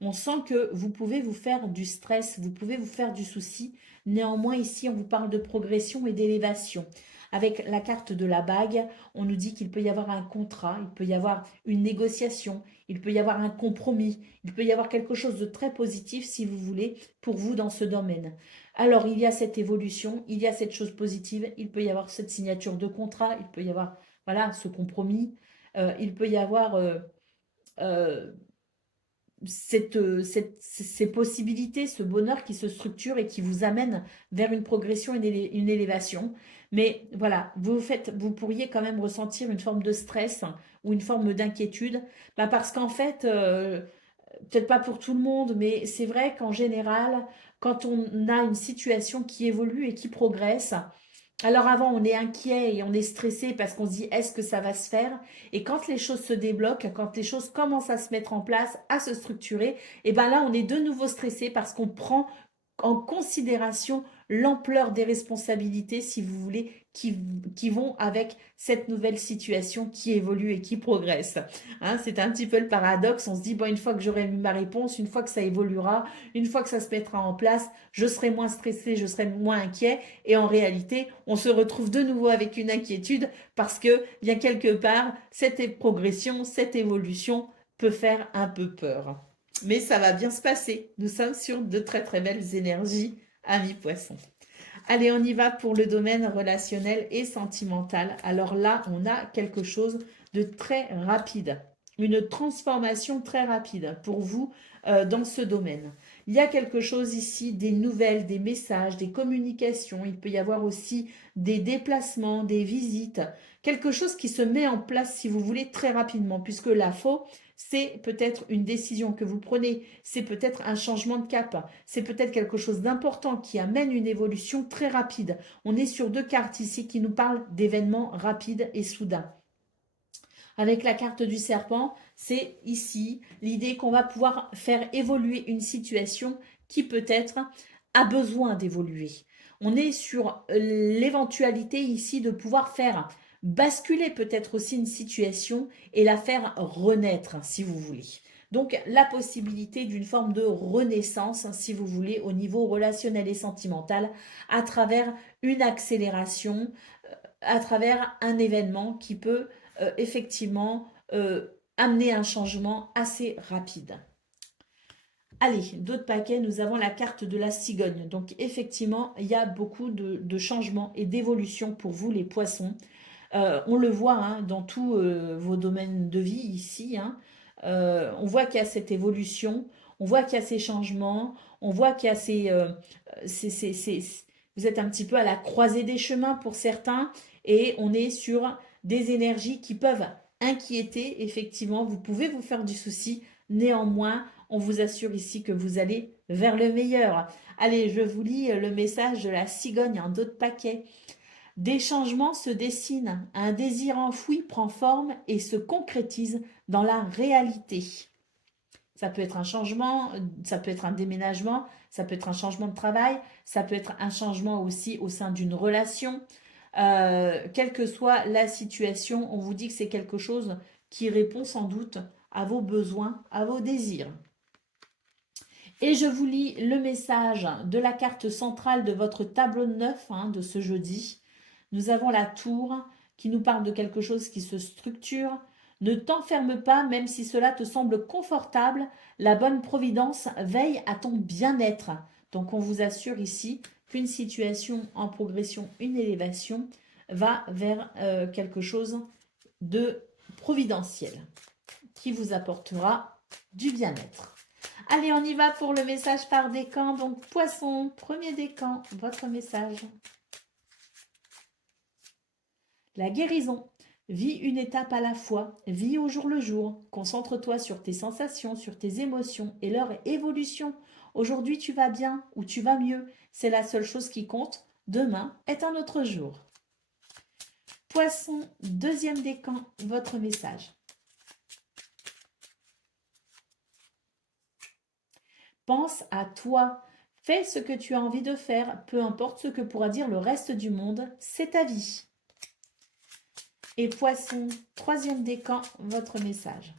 On sent que vous pouvez vous faire du stress, vous pouvez vous faire du souci. Néanmoins, ici, on vous parle de progression et d'élévation. Avec la carte de la bague, on nous dit qu'il peut y avoir un contrat, il peut y avoir une négociation, il peut y avoir un compromis, il peut y avoir quelque chose de très positif, si vous voulez, pour vous dans ce domaine. Alors, il y a cette évolution, il y a cette chose positive, il peut y avoir cette signature de contrat, il peut y avoir, voilà, ce compromis, il peut y avoir... ces possibilités, ce bonheur qui se structure et qui vous amène vers une progression, une élévation. Mais voilà, vous pourriez quand même ressentir une forme de stress ou une forme d'inquiétude, bah parce qu'en fait, peut-être pas pour tout le monde, mais c'est vrai qu'en général, quand on a une situation qui évolue et qui progresse, alors avant, on est inquiet et on est stressé parce qu'on se dit est-ce que ça va se faire? Et quand les choses se débloquent, quand les choses commencent à se mettre en place, à se structurer, et ben là, on est de nouveau stressé parce qu'on prend en considération l'ampleur des responsabilités, si vous voulez, qui vont avec cette nouvelle situation qui évolue et qui progresse. Hein, c'est un petit peu le paradoxe. On se dit, bon, une fois que j'aurai eu ma réponse, une fois que ça évoluera, une fois que ça se mettra en place, je serai moins stressé, je serai moins inquiet. Et en réalité, on se retrouve de nouveau avec une inquiétude parce que, bien quelque part, cette progression, cette évolution peut faire un peu peur. Mais ça va bien se passer. Nous sommes sur de très très belles énergies, amis poissons. Allez, on y va pour le domaine relationnel et sentimental. Alors là, on a quelque chose de très rapide, une transformation très rapide pour vous dans ce domaine. Il y a quelque chose ici, des nouvelles, des messages, des communications. Il peut y avoir aussi des déplacements, des visites, quelque chose qui se met en place, si vous voulez, très rapidement, puisque la faux, c'est peut-être une décision que vous prenez, c'est peut-être un changement de cap, c'est peut-être quelque chose d'important qui amène une évolution très rapide. On est sur deux cartes ici qui nous parlent d'événements rapides et soudains. Avec la carte du serpent, c'est ici l'idée qu'on va pouvoir faire évoluer une situation qui peut-être a besoin d'évoluer. On est sur l'éventualité ici de pouvoir faire basculer peut-être aussi une situation et la faire renaître, si vous voulez. Donc la possibilité d'une forme de renaissance, si vous voulez, au niveau relationnel et sentimental, à travers une accélération, à travers un événement qui peut effectivement amener un changement assez rapide. Allez, d'autres paquets, nous avons la carte de la cigogne. Donc effectivement, il y a beaucoup de changements et d'évolutions pour vous les poissons. On le voit hein, dans tous vos domaines de vie ici. Hein. On voit qu'il y a cette évolution, on voit qu'il y a ces changements, on voit qu'il y a vous êtes un petit peu à la croisée des chemins pour certains et on est sur des énergies qui peuvent inquiéter. Effectivement, vous pouvez vous faire du souci. Néanmoins, on vous assure ici que vous allez vers le meilleur. Allez, je vous lis le message de la cigogne en d'autres paquets. Des changements se dessinent, un désir enfoui prend forme et se concrétise dans la réalité. Ça peut être un changement, ça peut être un déménagement, ça peut être un changement de travail, ça peut être un changement aussi au sein d'une relation. Quelle que soit la situation, on vous dit que c'est quelque chose qui répond sans doute à vos besoins, à vos désirs. Et je vous lis le message de la carte centrale de votre tableau de 9 hein, de ce jeudi. Nous avons la tour qui nous parle de quelque chose qui se structure. Ne t'enferme pas, même si cela te semble confortable. La bonne providence veille à ton bien-être. Donc on vous assure ici qu'une situation en progression, une élévation, va vers quelque chose de providentiel qui vous apportera du bien-être. Allez, on y va pour le message par décan. Donc, poisson, premier décan, votre message. La guérison. Vis une étape à la fois, vis au jour le jour. Concentre-toi sur tes sensations, sur tes émotions et leur évolution. Aujourd'hui, tu vas bien ou tu vas mieux. C'est la seule chose qui compte. Demain est un autre jour. Poisson, deuxième décan, votre message. Pense à toi. Fais ce que tu as envie de faire, peu importe ce que pourra dire le reste du monde, c'est ta vie. Et poisson, troisième décan, votre message.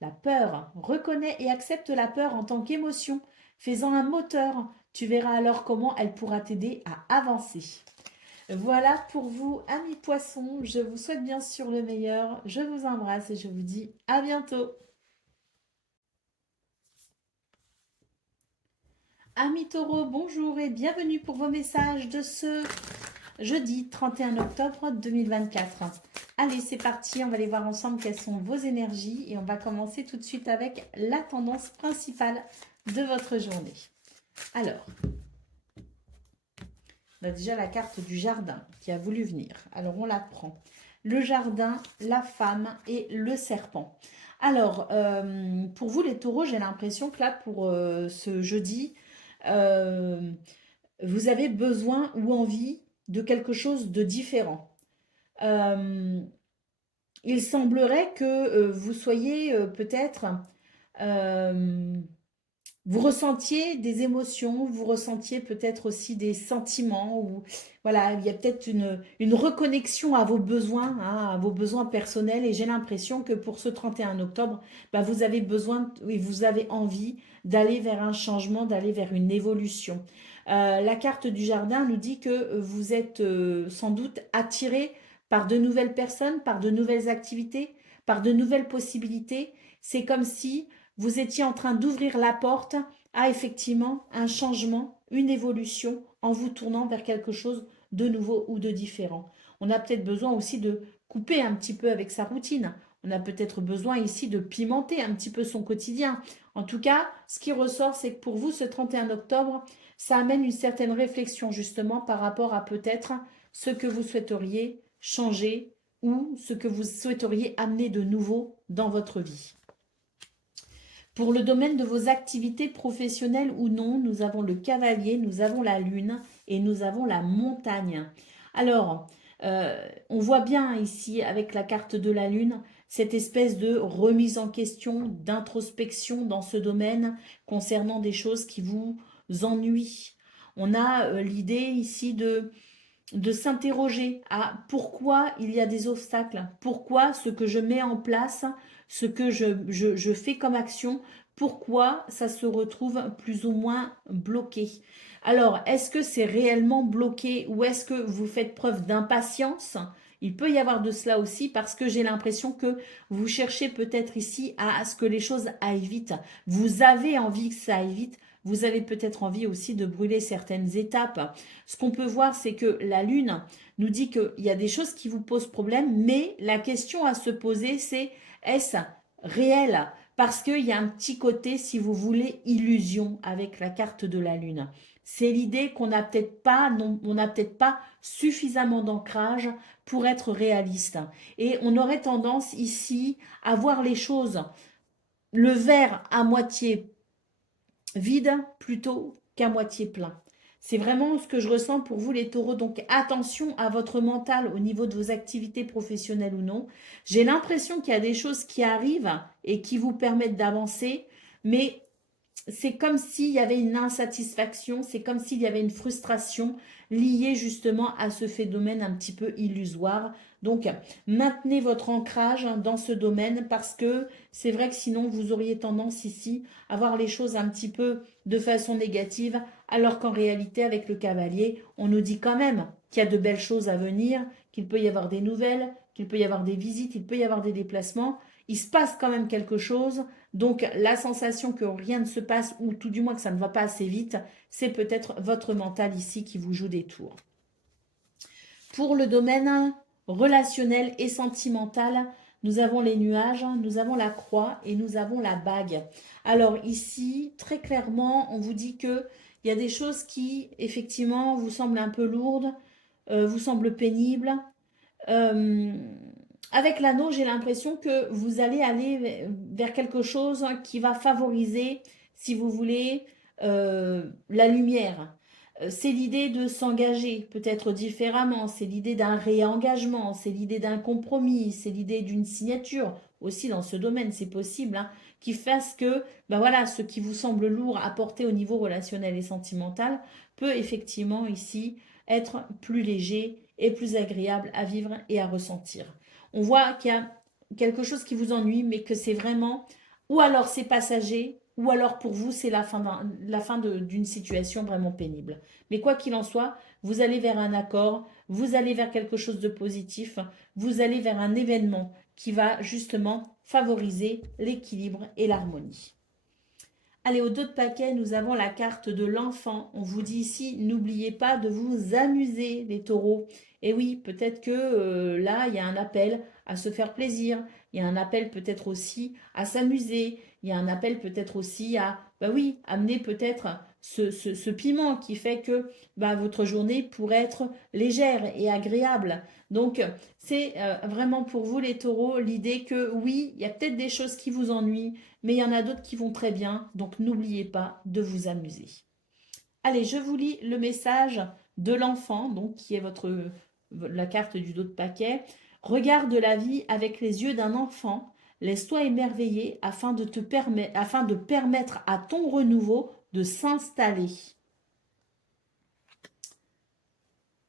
La peur. Reconnais et accepte la peur en tant qu'émotion. Fais-en un moteur. Tu verras alors comment elle pourra t'aider à avancer. Voilà pour vous, amis poissons. Je vous souhaite bien sûr le meilleur. Je vous embrasse et je vous dis à bientôt. Amis taureaux, bonjour et bienvenue pour vos messages de ce jeudi 31 octobre 2024. Allez, c'est parti, on va aller voir ensemble quelles sont vos énergies et on va commencer tout de suite avec la tendance principale de votre journée. Alors, on a déjà la carte du jardin qui a voulu venir. Alors, on la prend. Le jardin, la femme et le serpent. Alors, pour vous les taureaux, j'ai l'impression que là, pour ce jeudi, vous avez besoin ou envie de quelque chose de différent. Il semblerait que vous soyez peut-être, vous ressentiez des émotions, vous ressentiez peut-être aussi des sentiments, ou voilà, il y a peut-être une reconnexion à vos besoins, hein, à vos besoins personnels, et j'ai l'impression que pour ce 31 octobre, bah, vous avez besoin, oui, vous avez envie d'aller vers un changement, d'aller vers une évolution. La carte du jardin nous dit que vous êtes sans doute attiré par de nouvelles personnes, par de nouvelles activités, par de nouvelles possibilités. C'est comme si vous étiez en train d'ouvrir la porte à effectivement un changement, une évolution en vous tournant vers quelque chose de nouveau ou de différent. On a peut-être besoin aussi de couper un petit peu avec sa routine. On a peut-être besoin ici de pimenter un petit peu son quotidien. En tout cas, ce qui ressort, c'est que pour vous, ce 31 octobre, ça amène une certaine réflexion justement par rapport à peut-être ce que vous souhaiteriez changer ou ce que vous souhaiteriez amener de nouveau dans votre vie. Pour le domaine de vos activités professionnelles ou non, nous avons le cavalier, nous avons la lune et nous avons la montagne. Alors, on voit bien ici avec la carte de la lune cette espèce de remise en question, d'introspection dans ce domaine concernant des choses qui vous ennuient. On a l'idée ici de s'interroger à pourquoi il y a des obstacles, pourquoi ce que je mets en place, ce que je fais comme action, pourquoi ça se retrouve plus ou moins bloqué. Alors, est-ce que c'est réellement bloqué ou est-ce que vous faites preuve d'impatience? Il peut y avoir de cela aussi parce que j'ai l'impression que vous cherchez peut-être ici à ce que les choses aillent vite. Vous avez envie que ça aille vite. Vous avez peut-être envie aussi de brûler certaines étapes. Ce qu'on peut voir, c'est que la Lune nous dit qu'il y a des choses qui vous posent problème, mais la question à se poser, c'est est-ce réel? Parce qu'il y a un petit côté, si vous voulez, illusion avec la carte de la Lune. C'est l'idée qu'on n'a peut-être pas, on n'a peut-être pas suffisamment d'ancrage pour être réaliste. Et on aurait tendance ici à voir les choses, le verre à moitié vide plutôt qu'à moitié plein. C'est vraiment ce que je ressens pour vous les taureaux. Donc attention à votre mental au niveau de vos activités professionnelles ou non. J'ai l'impression qu'il y a des choses qui arrivent et qui vous permettent d'avancer, mais c'est comme s'il y avait une insatisfaction, c'est comme s'il y avait une frustration liée justement à ce phénomène un petit peu illusoire. Donc, maintenez votre ancrage dans ce domaine parce que c'est vrai que sinon, vous auriez tendance ici à voir les choses un petit peu de façon négative, alors qu'en réalité, avec le cavalier, on nous dit quand même qu'il y a de belles choses à venir, qu'il peut y avoir des nouvelles, qu'il peut y avoir des visites, il peut y avoir des déplacements. Il se passe quand même quelque chose. Donc, la sensation que rien ne se passe, ou tout du moins que ça ne va pas assez vite, c'est peut-être votre mental ici qui vous joue des tours. Pour le domaine relationnel et sentimental, nous avons les nuages, nous avons la croix et nous avons la bague. Alors ici, très clairement, on vous dit qu'il y a des choses qui, effectivement, vous semblent un peu lourdes, vous semblent pénibles. Avec l'anneau, j'ai l'impression que vous allez aller vers quelque chose qui va favoriser, si vous voulez, la lumière. C'est l'idée de s'engager peut-être différemment, c'est l'idée d'un réengagement, c'est l'idée d'un compromis, c'est l'idée d'une signature aussi dans ce domaine, c'est possible, hein, qui fasse que ben voilà, ce qui vous semble lourd à porter au niveau relationnel et sentimental peut effectivement ici être plus léger et plus agréable à vivre et à ressentir. On voit qu'il y a quelque chose qui vous ennuie, mais que c'est vraiment, ou alors c'est passager, ou alors pour vous c'est la fin d'une situation vraiment pénible. Mais quoi qu'il en soit, vous allez vers un accord, vous allez vers quelque chose de positif, vous allez vers un événement qui va justement favoriser l'équilibre et l'harmonie. Allez, au dos de paquet, nous avons la carte de l'enfant. On vous dit ici, n'oubliez pas de vous amuser, les taureaux. Et oui, peut-être que là, il y a un appel à se faire plaisir. Il y a un appel peut-être aussi à s'amuser. Il y a un appel peut-être aussi à, bah oui, amener peut-être ce piment qui fait que bah, votre journée pourrait être légère et agréable. Donc, c'est vraiment pour vous, les taureaux, l'idée que oui, il y a peut-être des choses qui vous ennuient, mais il y en a d'autres qui vont très bien, donc n'oubliez pas de vous amuser. Allez, je vous lis le message de l'enfant, donc qui est la carte du dos de paquet. Regarde la vie avec les yeux d'un enfant, laisse-toi émerveiller afin de permettre à ton renouveau de s'installer.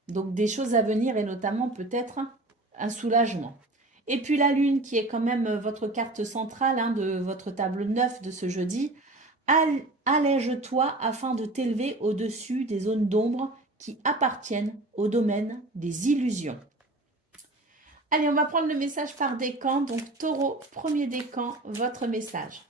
Donc des choses à venir et notamment peut-être un soulagement. Et puis la lune qui est quand même votre carte centrale de votre table 9 de ce jeudi. Allège-toi afin de t'élever au-dessus des zones d'ombre qui appartiennent au domaine des illusions. Allez, on va prendre le message par décan. Donc taureau, premier décan, votre message.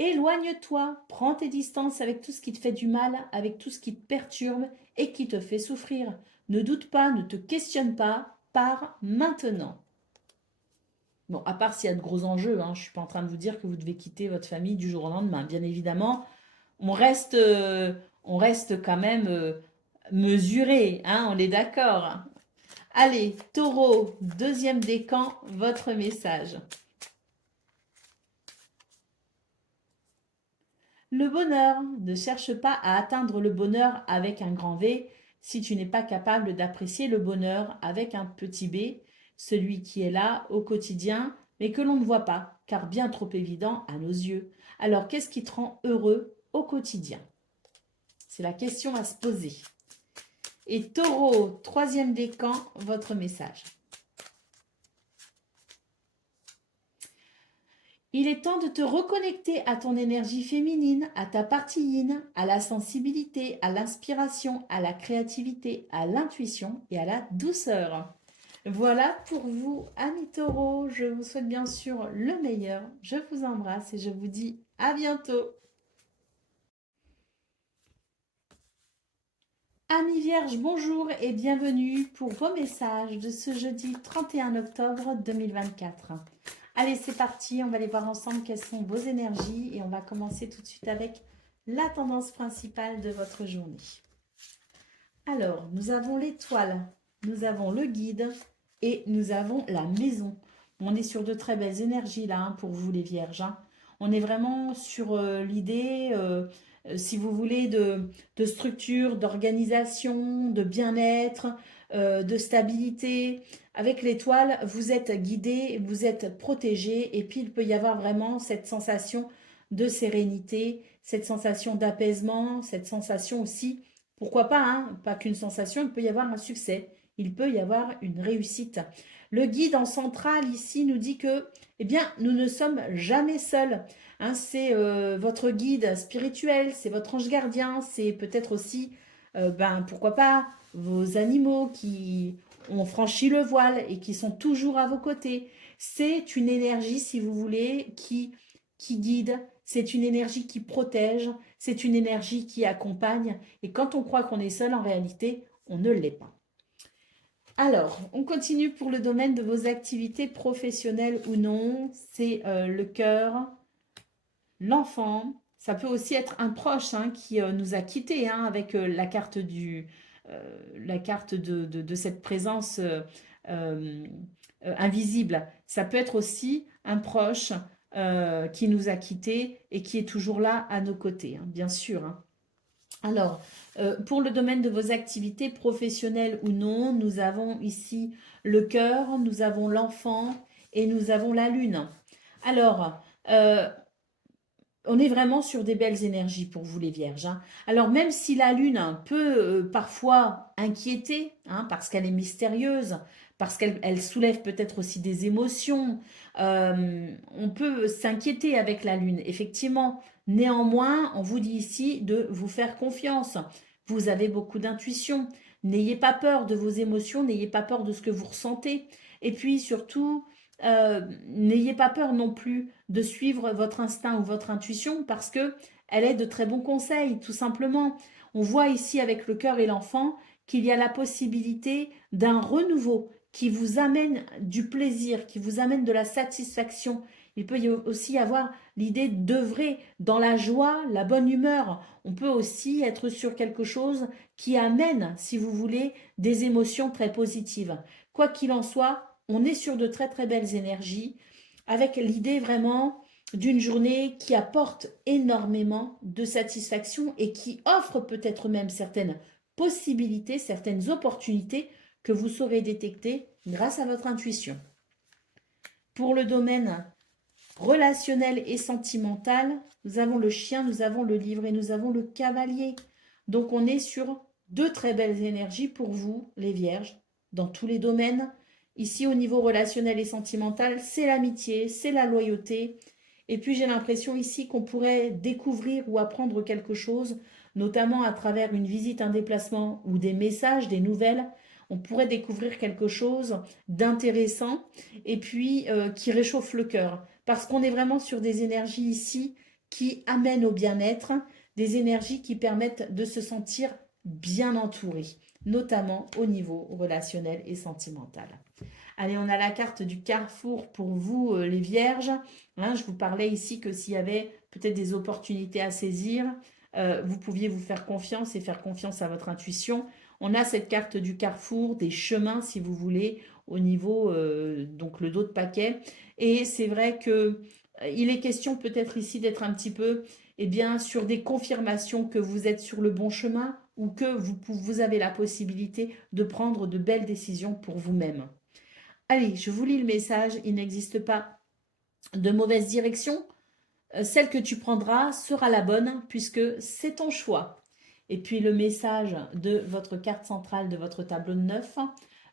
Éloigne-toi, prends tes distances avec tout ce qui te fait du mal, avec tout ce qui te perturbe et qui te fait souffrir. Ne doute pas, ne te questionne pas, pars maintenant. Bon, à part s'il y a de gros enjeux, je ne suis pas en train de vous dire que vous devez quitter votre famille du jour au lendemain. Bien évidemment, on reste quand même mesuré, on est d'accord. Allez, taureau, deuxième décan, votre message. Le bonheur. Ne cherche pas à atteindre le bonheur avec un grand V si tu n'es pas capable d'apprécier le bonheur avec un petit b, celui qui est là au quotidien, mais que l'on ne voit pas, car bien trop évident à nos yeux. Alors, qu'est-ce qui te rend heureux au quotidien? C'est la question à se poser. Et taureau, troisième décan, votre message. Il est temps de te reconnecter à ton énergie féminine, à ta partie yin, à la sensibilité, à l'inspiration, à la créativité, à l'intuition et à la douceur. Voilà pour vous, amis taureaux. Je vous souhaite bien sûr le meilleur. Je vous embrasse et je vous dis à bientôt. Amis vierges, bonjour et bienvenue pour vos messages de ce jeudi 31 octobre 2024. Allez, c'est parti, on va aller voir ensemble quelles sont vos énergies et on va commencer tout de suite avec la tendance principale de votre journée. Alors, nous avons l'étoile, nous avons le guide et nous avons la maison. On est sur de très belles énergies là pour vous les vierges. On est vraiment sur l'idée, si vous voulez, de structure, d'organisation, de bien-être, de stabilité. Avec l'étoile, vous êtes guidé, vous êtes protégé et puis il peut y avoir vraiment cette sensation de sérénité, cette sensation d'apaisement, cette sensation aussi, pourquoi pas, pas qu'une sensation, il peut y avoir un succès, il peut y avoir une réussite. Le guide en centrale ici nous dit que, eh bien, nous ne sommes jamais seuls. C'est votre guide spirituel, c'est votre ange gardien, c'est peut-être aussi, pourquoi pas, vos animaux qui ont franchi le voile et qui sont toujours à vos côtés. C'est une énergie, si vous voulez, qui guide, c'est une énergie qui protège, c'est une énergie qui accompagne. Et quand on croit qu'on est seul, en réalité, on ne l'est pas. Alors, on continue pour le domaine de vos activités professionnelles ou non. C'est le cœur, l'enfant. Ça peut aussi être un proche qui nous a quittés avec la carte de cette présence invisible. Ça peut être aussi un proche qui nous a quittés et qui est toujours là à nos côtés, bien sûr. Alors, pour le domaine de vos activités professionnelles ou non, nous avons ici le cœur, nous avons l'enfant et nous avons la lune. Alors, on est vraiment sur des belles énergies pour vous les vierges. Alors même si la lune peut parfois inquiéter, parce qu'elle est mystérieuse, parce qu'elle soulève peut-être aussi des émotions, on peut s'inquiéter avec la lune, effectivement. Néanmoins, on vous dit ici de vous faire confiance. Vous avez beaucoup d'intuition. N'ayez pas peur de vos émotions, n'ayez pas peur de ce que vous ressentez. Et puis surtout, n'ayez pas peur non plus de suivre votre instinct ou votre intuition parce que elle est de très bons conseils, tout simplement. On voit ici avec le cœur et l'enfant qu'il y a la possibilité d'un renouveau qui vous amène du plaisir, qui vous amène de la satisfaction. Il peut y aussi y avoir l'idée d'œuvrer dans la joie, la bonne humeur. On peut aussi être sur quelque chose qui amène, si vous voulez, des émotions très positives. Quoi qu'il en soit, on est sur de très très belles énergies, avec l'idée vraiment d'une journée qui apporte énormément de satisfaction et qui offre peut-être même certaines possibilités, certaines opportunités que vous saurez détecter grâce à votre intuition. Pour le domaine relationnel et sentimental, nous avons le chien, nous avons le livre et nous avons le cavalier. Donc on est sur de très belles énergies pour vous, les vierges, dans tous les domaines. Ici, au niveau relationnel et sentimental, c'est l'amitié, c'est la loyauté. Et puis j'ai l'impression ici qu'on pourrait découvrir ou apprendre quelque chose, notamment à travers une visite, un déplacement ou des messages, des nouvelles. On pourrait découvrir quelque chose d'intéressant et puis qui réchauffe le cœur. Parce qu'on est vraiment sur des énergies ici qui amènent au bien-être, des énergies qui permettent de se sentir bien entouré, notamment au niveau relationnel et sentimental. Allez, on a la carte du carrefour pour vous, les vierges. Hein, je vous parlais ici que s'il y avait peut-être des opportunités à saisir, vous pouviez vous faire confiance et faire confiance à votre intuition. On a cette carte du carrefour, des chemins, si vous voulez, au niveau, donc le dos de paquet. Et c'est vrai que il est question peut-être ici d'être un petit peu, eh bien, sur des confirmations que vous êtes sur le bon chemin ou que vous avez la possibilité de prendre de belles décisions pour vous-même. Allez, je vous lis le message. Il n'existe pas de mauvaise direction. Celle que tu prendras sera la bonne puisque c'est ton choix. Et puis le message de votre carte centrale de votre tableau de 9,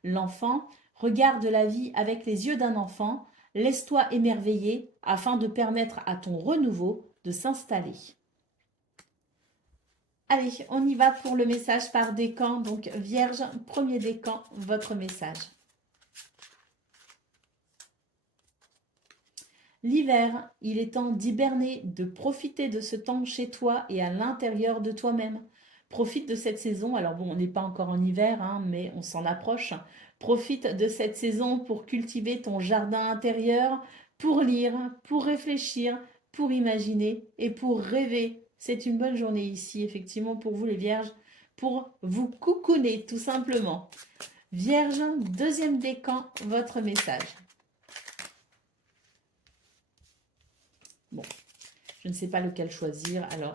l'enfant, regarde la vie avec les yeux d'un enfant, laisse-toi émerveiller afin de permettre à ton renouveau de s'installer. Allez, on y va pour le message par décan. Donc Vierge, premier décan, votre message. L'hiver, il est temps d'hiberner, de profiter de ce temps chez toi et à l'intérieur de toi-même. Profite de cette saison, alors bon, on n'est pas encore en hiver, hein, mais on s'en approche. Profite de cette saison pour cultiver ton jardin intérieur, pour lire, pour réfléchir, pour imaginer et pour rêver. C'est une bonne journée ici, effectivement, pour vous les vierges, pour vous coucouner tout simplement. Vierge, deuxième décan, votre message. Bon, je ne sais pas lequel choisir, alors.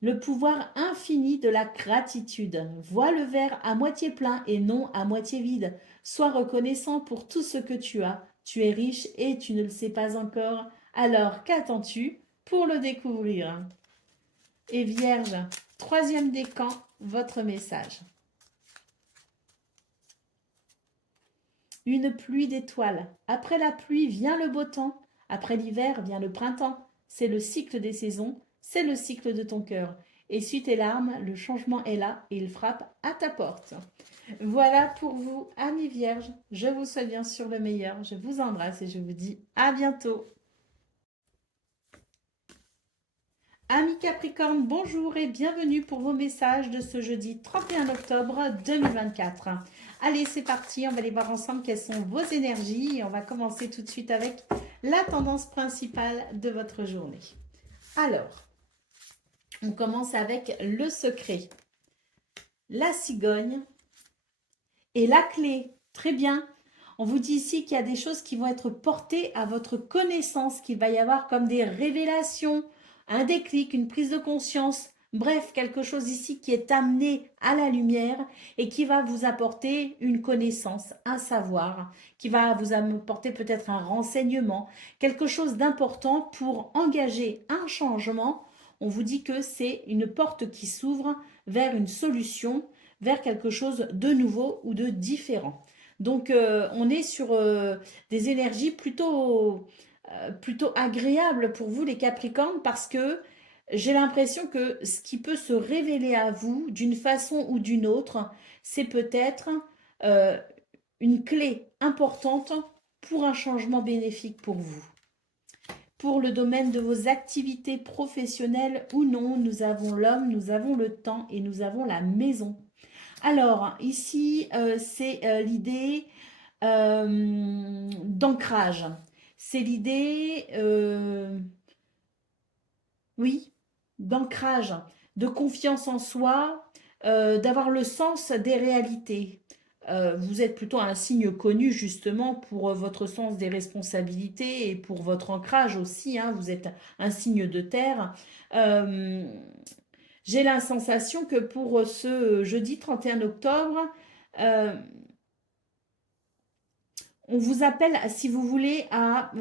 Le pouvoir infini de la gratitude. Vois le verre à moitié plein et non à moitié vide. Sois reconnaissant pour tout ce que tu as. Tu es riche et tu ne le sais pas encore. Alors, qu'attends-tu pour le découvrir? Et Vierge, troisième décan, votre message. Une pluie d'étoiles. Après la pluie vient le beau temps. Après l'hiver vient le printemps. C'est le cycle des saisons, c'est le cycle de ton cœur. Essuie tes larmes, le changement est là et il frappe à ta porte. Voilà pour vous, amis vierges. Je vous souhaite bien sûr le meilleur. Je vous embrasse et je vous dis à bientôt. Amis Capricorne, bonjour et bienvenue pour vos messages de ce jeudi 31 octobre 2024. Allez, c'est parti, on va aller voir ensemble quelles sont vos énergies et on va commencer tout de suite avec la tendance principale de votre journée. Alors, on commence avec le secret, la cigogne et la clé. Très bien. On vous dit ici qu'il y a des choses qui vont être portées à votre connaissance, qu'il va y avoir comme des révélations, un déclic, une prise de conscience, bref, quelque chose ici qui est amené à la lumière et qui va vous apporter une connaissance, un savoir, qui va vous apporter peut-être un renseignement, quelque chose d'important pour engager un changement. On vous dit que c'est une porte qui s'ouvre vers une solution, vers quelque chose de nouveau ou de différent. Donc, on est sur des énergies plutôt agréables pour vous, les Capricornes, parce que j'ai l'impression que ce qui peut se révéler à vous d'une façon ou d'une autre, c'est peut-être une clé importante pour un changement bénéfique pour vous. Pour le domaine de vos activités professionnelles ou non, nous avons l'homme, nous avons le temps et nous avons la maison. Alors, ici, c'est l'idée d'ancrage. C'est l'idée, oui, d'ancrage, de confiance en soi, d'avoir le sens des réalités. Vous êtes plutôt un signe connu justement pour votre sens des responsabilités et pour votre ancrage aussi, hein. Vous êtes un signe de terre. Euh, j'ai la sensation que pour ce jeudi 31 octobre, euh, on vous appelle, si vous voulez, à,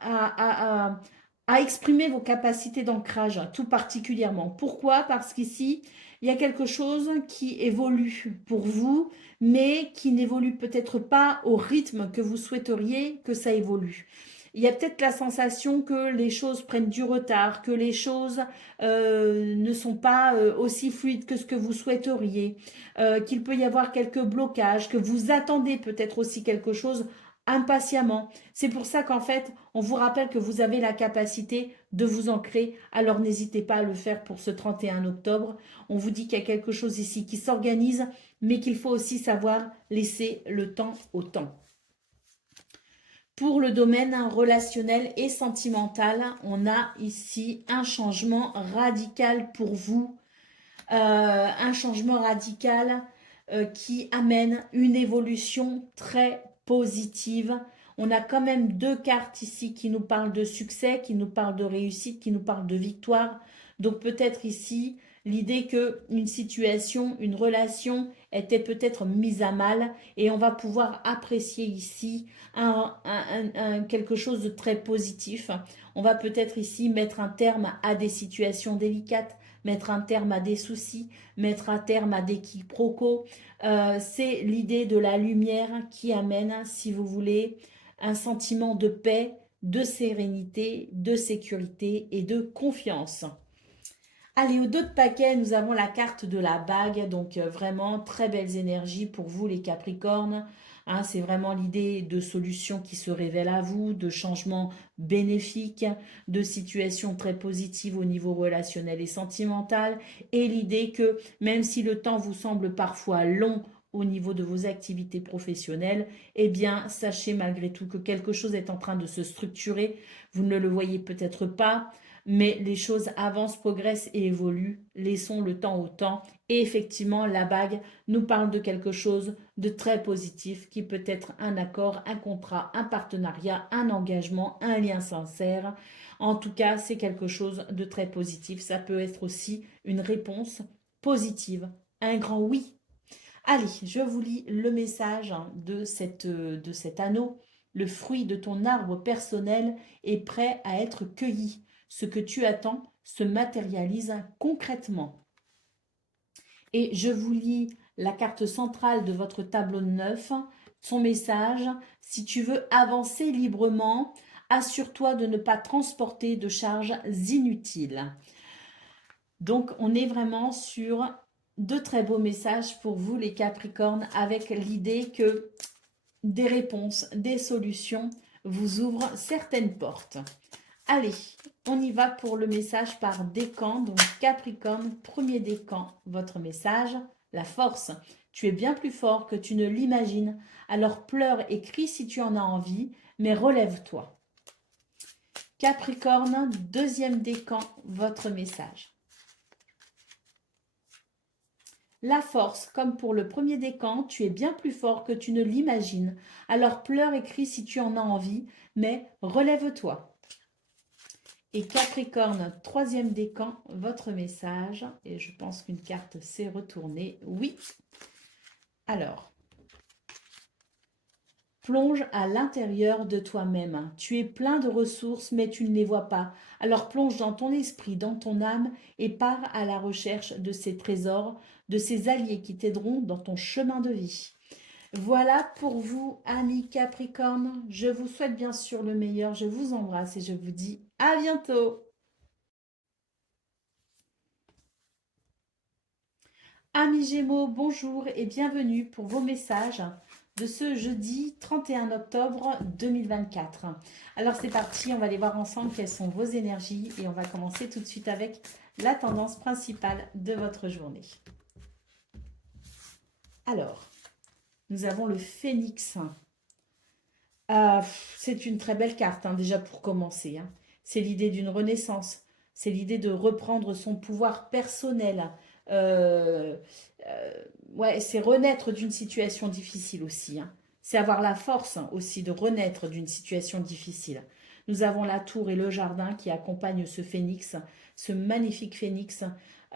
à- à exprimer vos capacités d'ancrage, tout particulièrement. Pourquoi? Parce qu'ici, il y a quelque chose qui évolue pour vous, mais qui n'évolue peut-être pas au rythme que vous souhaiteriez que ça évolue. Il y a peut-être la sensation que les choses prennent du retard, que les choses ne sont pas aussi fluides que ce que vous souhaiteriez, qu'il peut y avoir quelques blocages, que vous attendez peut-être aussi quelque chose impatiemment. C'est pour ça qu'en fait, on vous rappelle que vous avez la capacité de vous ancrer. Alors n'hésitez pas à le faire pour ce 31 octobre. On vous dit qu'il y a quelque chose ici qui s'organise, mais qu'il faut aussi savoir laisser le temps au temps. Pour le domaine relationnel et sentimental, on a ici un changement radical pour vous. Un changement radical qui amène une évolution très positive. On a quand même deux cartes ici qui nous parlent de succès, qui nous parlent de réussite, qui nous parlent de victoire. Donc peut-être ici l'idée que une situation, une relation était peut-être mise à mal et on va pouvoir apprécier ici quelque chose de très positif. On va peut-être ici mettre un terme à des situations délicates, mettre un terme à des soucis, mettre un terme à des quiproquos. C'est l'idée de la lumière qui amène, si vous voulez, un sentiment de paix, de sérénité, de sécurité et de confiance. Allez, au dos de paquet, nous avons la carte de la bague, donc vraiment très belles énergies pour vous les Capricornes. Hein, c'est vraiment l'idée de solutions qui se révèlent à vous, de changements bénéfiques, de situations très positives au niveau relationnel et sentimental, et l'idée que même si le temps vous semble parfois long au niveau de vos activités professionnelles, eh bien, sachez malgré tout que quelque chose est en train de se structurer. Vous ne le voyez peut-être pas, mais les choses avancent, progressent et évoluent. Laissons le temps au temps. Et effectivement, la bague nous parle de quelque chose de très positif qui peut être un accord, un contrat, un partenariat, un engagement, un lien sincère. En tout cas, c'est quelque chose de très positif. Ça peut être aussi une réponse positive, un grand oui. Allez, je vous lis le message de cet anneau. Le fruit de ton arbre personnel est prêt à être cueilli. Ce que tu attends se matérialise concrètement. Et je vous lis la carte centrale de votre tableau de 9, son message. Si tu veux avancer librement, assure-toi de ne pas transporter de charges inutiles. Donc, on est vraiment sur de très beaux messages pour vous, les Capricornes, avec l'idée que des réponses, des solutions vous ouvrent certaines portes. Allez, on y va pour le message par décan. Donc, Capricorne, premier décan, votre message, la force. Tu es bien plus fort que tu ne l'imagines. Alors pleure et crie si tu en as envie, mais relève-toi. Capricorne, deuxième décan, votre message. La force, comme pour le premier décan, tu es bien plus fort que tu ne l'imagines. Alors pleure et crie si tu en as envie, mais relève-toi. Et Capricorne, troisième décan, votre message. Et je pense qu'une carte s'est retournée. Oui. Alors, plonge à l'intérieur de toi-même. Tu es plein de ressources, mais tu ne les vois pas. Alors plonge dans ton esprit, dans ton âme, et pars à la recherche de ces trésors, de ces alliés qui t'aideront dans ton chemin de vie. Voilà pour vous, amis Capricorne. Je vous souhaite bien sûr le meilleur. Je vous embrasse et je vous dis à bientôt. Amis Gémeaux, bonjour et bienvenue pour vos messages de ce jeudi 31 octobre 2024. Alors c'est parti, on va aller voir ensemble quelles sont vos énergies et on va commencer tout de suite avec la tendance principale de votre journée. Alors, nous avons le Phénix. C'est une très belle carte, hein, déjà pour commencer. Hein. C'est l'idée d'une renaissance. C'est l'idée de reprendre son pouvoir personnel. Euh, ouais, c'est renaître d'une situation difficile aussi. Hein. C'est avoir la force aussi de renaître d'une situation difficile. Nous avons la tour et le jardin qui accompagnent ce phénix, ce magnifique phénix.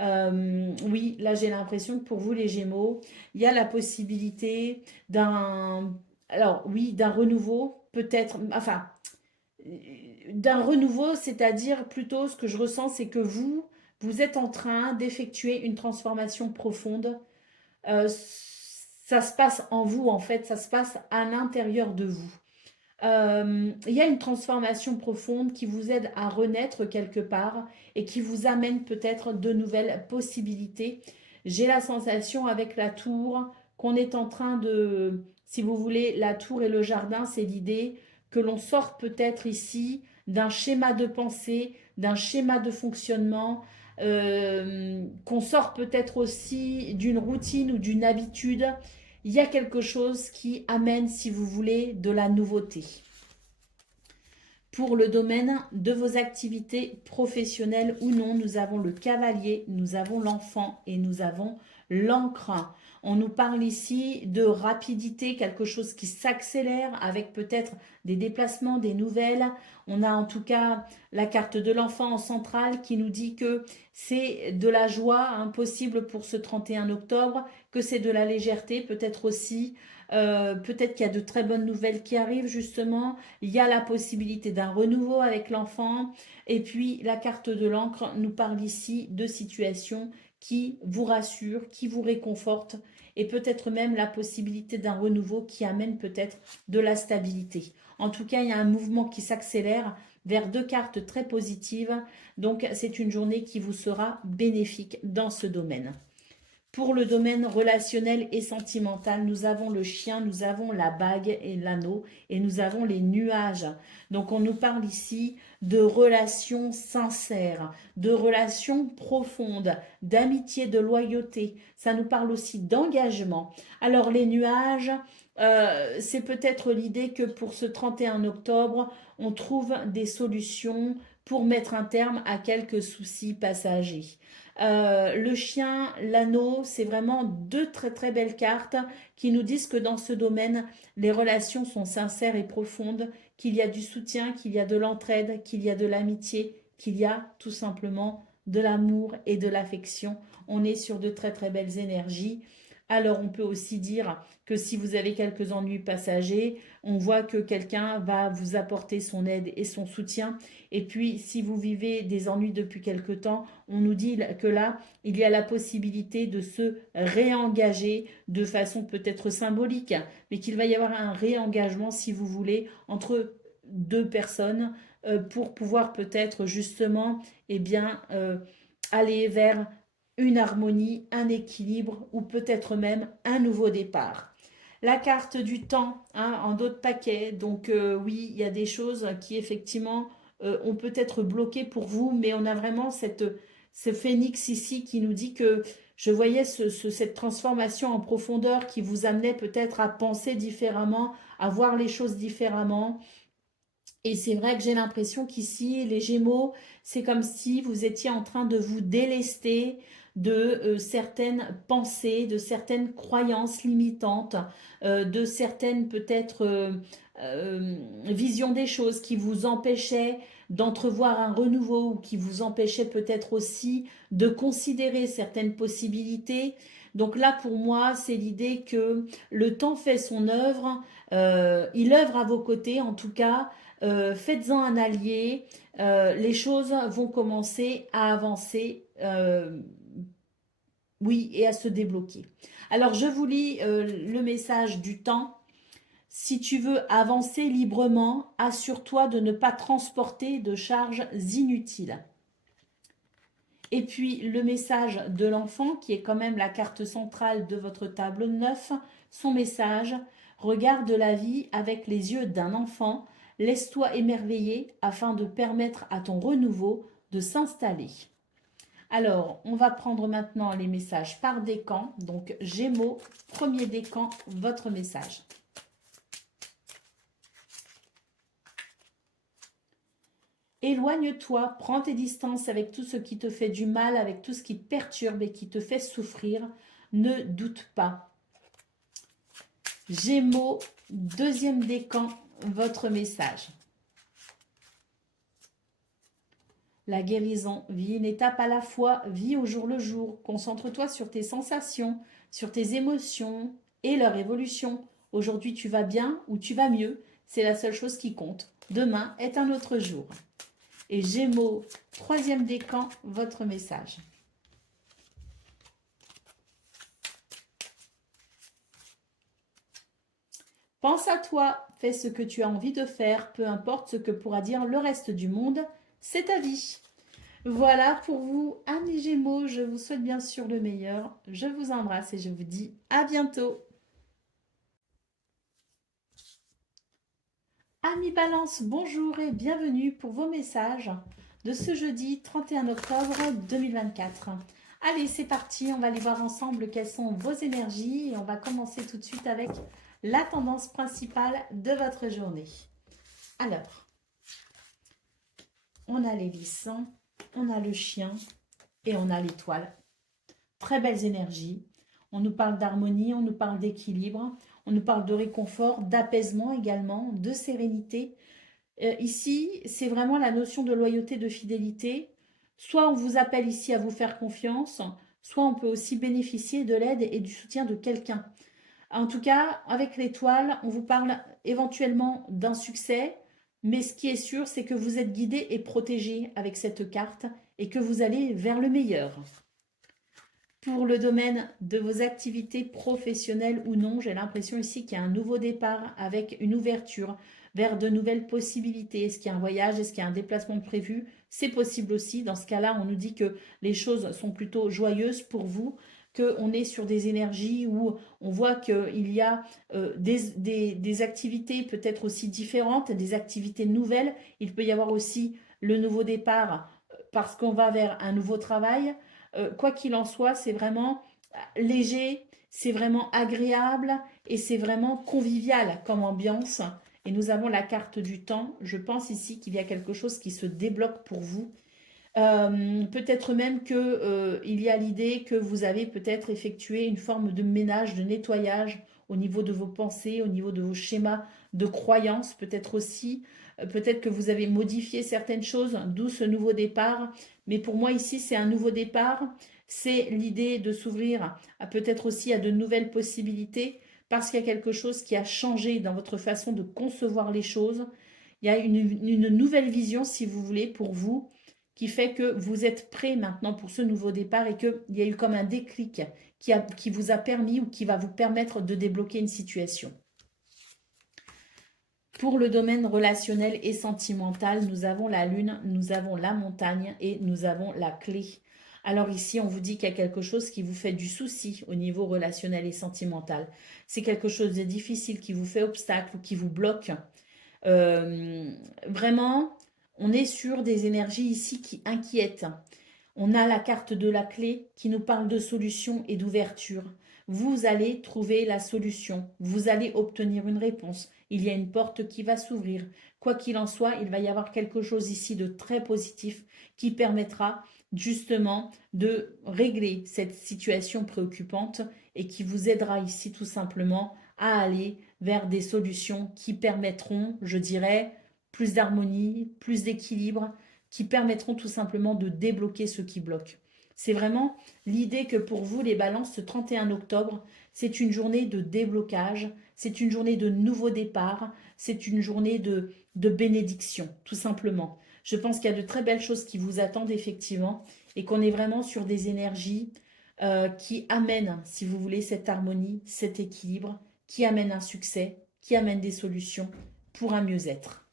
Oui, là j'ai l'impression que pour vous les Gémeaux, il y a la possibilité d'un alors oui, d'un renouveau, peut-être, enfin, d'un renouveau, c'est-à-dire plutôt ce que je ressens, c'est que vous êtes en train d'effectuer une transformation profonde. Ça se passe en vous, en fait, ça se passe à l'intérieur de vous. Il y a une transformation profonde qui vous aide à renaître quelque part et qui vous amène peut-être de nouvelles possibilités. J'ai la sensation avec la tour qu'on est en train de, si vous voulez, la tour et le jardin, c'est l'idée que l'on sorte peut-être ici d'un schéma de pensée, d'un schéma de fonctionnement, qu'on sort peut-être aussi d'une routine ou d'une habitude. Il y a quelque chose qui amène, si vous voulez, de la nouveauté. Pour le domaine de vos activités professionnelles ou non, nous avons le cavalier, nous avons l'enfant et nous avons l'encre. On nous parle ici de rapidité, quelque chose qui s'accélère avec peut-être des déplacements, des nouvelles. On a en tout cas la carte de l'enfant en centrale qui nous dit que c'est de la joie possible pour ce 31 octobre, que c'est de la légèreté peut-être aussi. Peut-être qu'il y a de très bonnes nouvelles qui arrivent justement. Il y a la possibilité d'un renouveau avec l'enfant. Et puis la carte de l'encre nous parle ici de situations qui vous rassurent, qui vous réconfortent et peut-être même la possibilité d'un renouveau qui amène peut-être de la stabilité. En tout cas, il y a un mouvement qui s'accélère vers deux cartes très positives. Donc c'est une journée qui vous sera bénéfique dans ce domaine. Pour le domaine relationnel et sentimental, nous avons le chien, nous avons la bague et l'anneau et nous avons les nuages. Donc on nous parle ici de relations sincères, de relations profondes, d'amitié, de loyauté. Ça nous parle aussi d'engagement. Alors les nuages, c'est peut-être l'idée que pour ce 31 octobre, on trouve des solutions pour mettre un terme à quelques soucis passagers. Le chien, l'anneau, c'est vraiment deux très très belles cartes qui nous disent que dans ce domaine, les relations sont sincères et profondes, qu'il y a du soutien, qu'il y a de l'entraide, qu'il y a de l'amitié, qu'il y a tout simplement de l'amour et de l'affection. On est sur de très très belles énergies. Alors on peut aussi dire que si vous avez quelques ennuis passagers, on voit que quelqu'un va vous apporter son aide et son soutien. Et puis si vous vivez des ennuis depuis quelque temps, on nous dit que là, il y a la possibilité de se réengager de façon peut-être symbolique, mais qu'il va y avoir un réengagement, si vous voulez, entre deux personnes pour pouvoir peut-être justement aller vers une harmonie, un équilibre ou peut-être même un nouveau départ. La carte du temps en d'autres paquets, donc oui, il y a des choses qui effectivement ont peut-être bloqué pour vous, mais on a vraiment ce phénix ici qui nous dit que je voyais cette transformation en profondeur qui vous amenait peut-être à penser différemment, à voir les choses différemment. Et c'est vrai que j'ai l'impression qu'ici, les Gémeaux, c'est comme si vous étiez en train de vous délester de certaines pensées, de certaines croyances limitantes, de certaines peut-être visions des choses qui vous empêchaient d'entrevoir un renouveau ou qui vous empêchaient peut-être aussi de considérer certaines possibilités. Donc là, pour moi, c'est l'idée que le temps fait son œuvre, il œuvre à vos côtés en tout cas. Faites-en un allié, les choses vont commencer à avancer, oui, et à se débloquer. Alors, je vous lis le message du temps. Si tu veux avancer librement, assure-toi de ne pas transporter de charges inutiles. Et puis, le message de l'enfant, qui est quand même la carte centrale de votre tableau de 9, son message, Regarde la vie avec les yeux d'un enfant. Laisse-toi émerveiller afin de permettre à ton renouveau de s'installer. Alors, on va prendre maintenant les messages par décan. Donc, Gémeaux, premier décan, votre message. Éloigne-toi, prends tes distances avec tout ce qui te fait du mal, avec tout ce qui te perturbe et qui te fait souffrir. Ne doute pas. Gémeaux, deuxième décan, votre message. La guérison, vis une étape à la fois, vis au jour le jour. Concentre-toi sur tes sensations, sur tes émotions et leur évolution. Aujourd'hui, tu vas bien ou tu vas mieux. C'est la seule chose qui compte. Demain est un autre jour. Et Gémeaux, troisième décan, votre message. Pense à toi, fais ce que tu as envie de faire, peu importe ce que pourra dire le reste du monde, c'est ta vie. Voilà pour vous, amis Gémeaux, je vous souhaite bien sûr le meilleur. Je vous embrasse et je vous dis à bientôt. Amis Balance, bonjour et bienvenue pour vos messages de ce jeudi 31 octobre 2024. Allez, c'est parti, on va aller voir ensemble quelles sont vos énergies et on va commencer tout de suite avec la tendance principale de votre journée. Alors, on a l'hélice, on a le chien et on a l'étoile. Très belles énergies. On nous parle d'harmonie, on nous parle d'équilibre, on nous parle de réconfort, d'apaisement également, de sérénité. Ici, c'est vraiment la notion de loyauté, de fidélité. Soit on vous appelle ici à vous faire confiance, soit on peut aussi bénéficier de l'aide et du soutien de quelqu'un. En tout cas, avec l'étoile, on vous parle éventuellement d'un succès, mais ce qui est sûr, c'est que vous êtes guidé et protégé avec cette carte et que vous allez vers le meilleur. Pour le domaine de vos activités professionnelles ou non, j'ai l'impression ici qu'il y a un nouveau départ avec une ouverture vers de nouvelles possibilités. Est-ce qu'il y a un voyage? Est-ce qu'il y a un déplacement prévu? C'est possible aussi. Dans ce cas-là, on nous dit que les choses sont plutôt joyeuses pour vous, qu'on est sur des énergies où on voit qu'il y a des activités peut-être aussi différentes, des activités nouvelles. Il peut y avoir aussi le nouveau départ parce qu'on va vers un nouveau travail. Quoi qu'il en soit, c'est vraiment léger, c'est vraiment agréable et c'est vraiment convivial comme ambiance. Et nous avons la carte du temps. Je pense ici qu'il y a quelque chose qui se débloque pour vous. Peut-être même qu'il y a l'idée que vous avez peut-être effectué une forme de ménage, de nettoyage au niveau de vos pensées, au niveau de vos schémas de croyances, peut-être aussi. Peut-être que vous avez modifié certaines choses, d'où ce nouveau départ. Mais pour moi ici, c'est un nouveau départ. C'est l'idée de s'ouvrir peut-être aussi à de nouvelles possibilités parce qu'il y a quelque chose qui a changé dans votre façon de concevoir les choses. Il y a une nouvelle vision, si vous voulez, pour vous qui fait que vous êtes prêt maintenant pour ce nouveau départ et qu'il y a eu comme un déclic qui vous a permis ou qui va vous permettre de débloquer une situation. Pour le domaine relationnel et sentimental, nous avons la lune, nous avons la montagne et nous avons la clé. Alors ici, on vous dit qu'il y a quelque chose qui vous fait du souci au niveau relationnel et sentimental. C'est quelque chose de difficile qui vous fait obstacle ou qui vous bloque. Vraiment, on est sur des énergies ici qui inquiètent. On a la carte de la clé qui nous parle de solution et d'ouverture. Vous allez trouver la solution. Vous allez obtenir une réponse. Il y a une porte qui va s'ouvrir. Quoi qu'il en soit, il va y avoir quelque chose ici de très positif qui permettra justement de régler cette situation préoccupante et qui vous aidera ici tout simplement à aller vers des solutions qui permettront, je dirais, plus d'harmonie, plus d'équilibre, qui permettront tout simplement de débloquer ce qui bloque. C'est vraiment l'idée que pour vous, les balances, ce 31 octobre, c'est une journée de déblocage, c'est une journée de nouveau départ, c'est une journée de bénédiction, tout simplement. Je pense qu'il y a de très belles choses qui vous attendent effectivement et qu'on est vraiment sur des énergies qui amènent, si vous voulez, cette harmonie, cet équilibre, qui amènent un succès, qui amènent des solutions pour un mieux-être.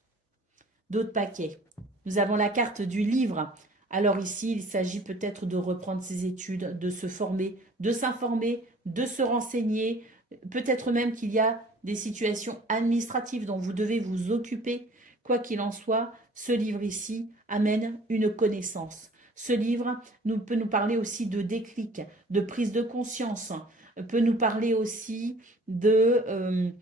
D'autres paquets. Nous avons la carte du livre. Alors ici, il s'agit peut-être de reprendre ses études, de se former, de s'informer, de se renseigner. Peut-être même qu'il y a des situations administratives dont vous devez vous occuper. Quoi qu'il en soit, ce livre ici amène une connaissance. Ce livre peut nous parler aussi de déclic, de prise de conscience, peut nous parler aussi de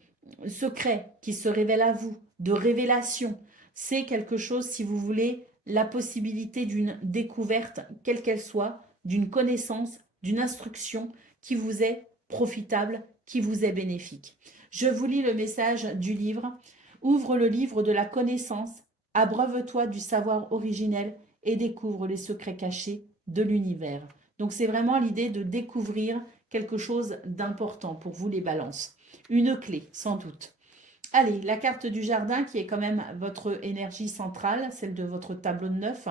secrets qui se révèlent à vous, de révélation. C'est quelque chose, si vous voulez, la possibilité d'une découverte, quelle qu'elle soit, d'une connaissance, d'une instruction qui vous est profitable, qui vous est bénéfique. Je vous lis le message du livre. Ouvre le livre de la connaissance, abreuve-toi du savoir originel et découvre les secrets cachés de l'univers. Donc c'est vraiment l'idée de découvrir quelque chose d'important pour vous les balances. Une clé, sans doute. Allez, la carte du jardin, qui est quand même votre énergie centrale, celle de votre tableau de 9,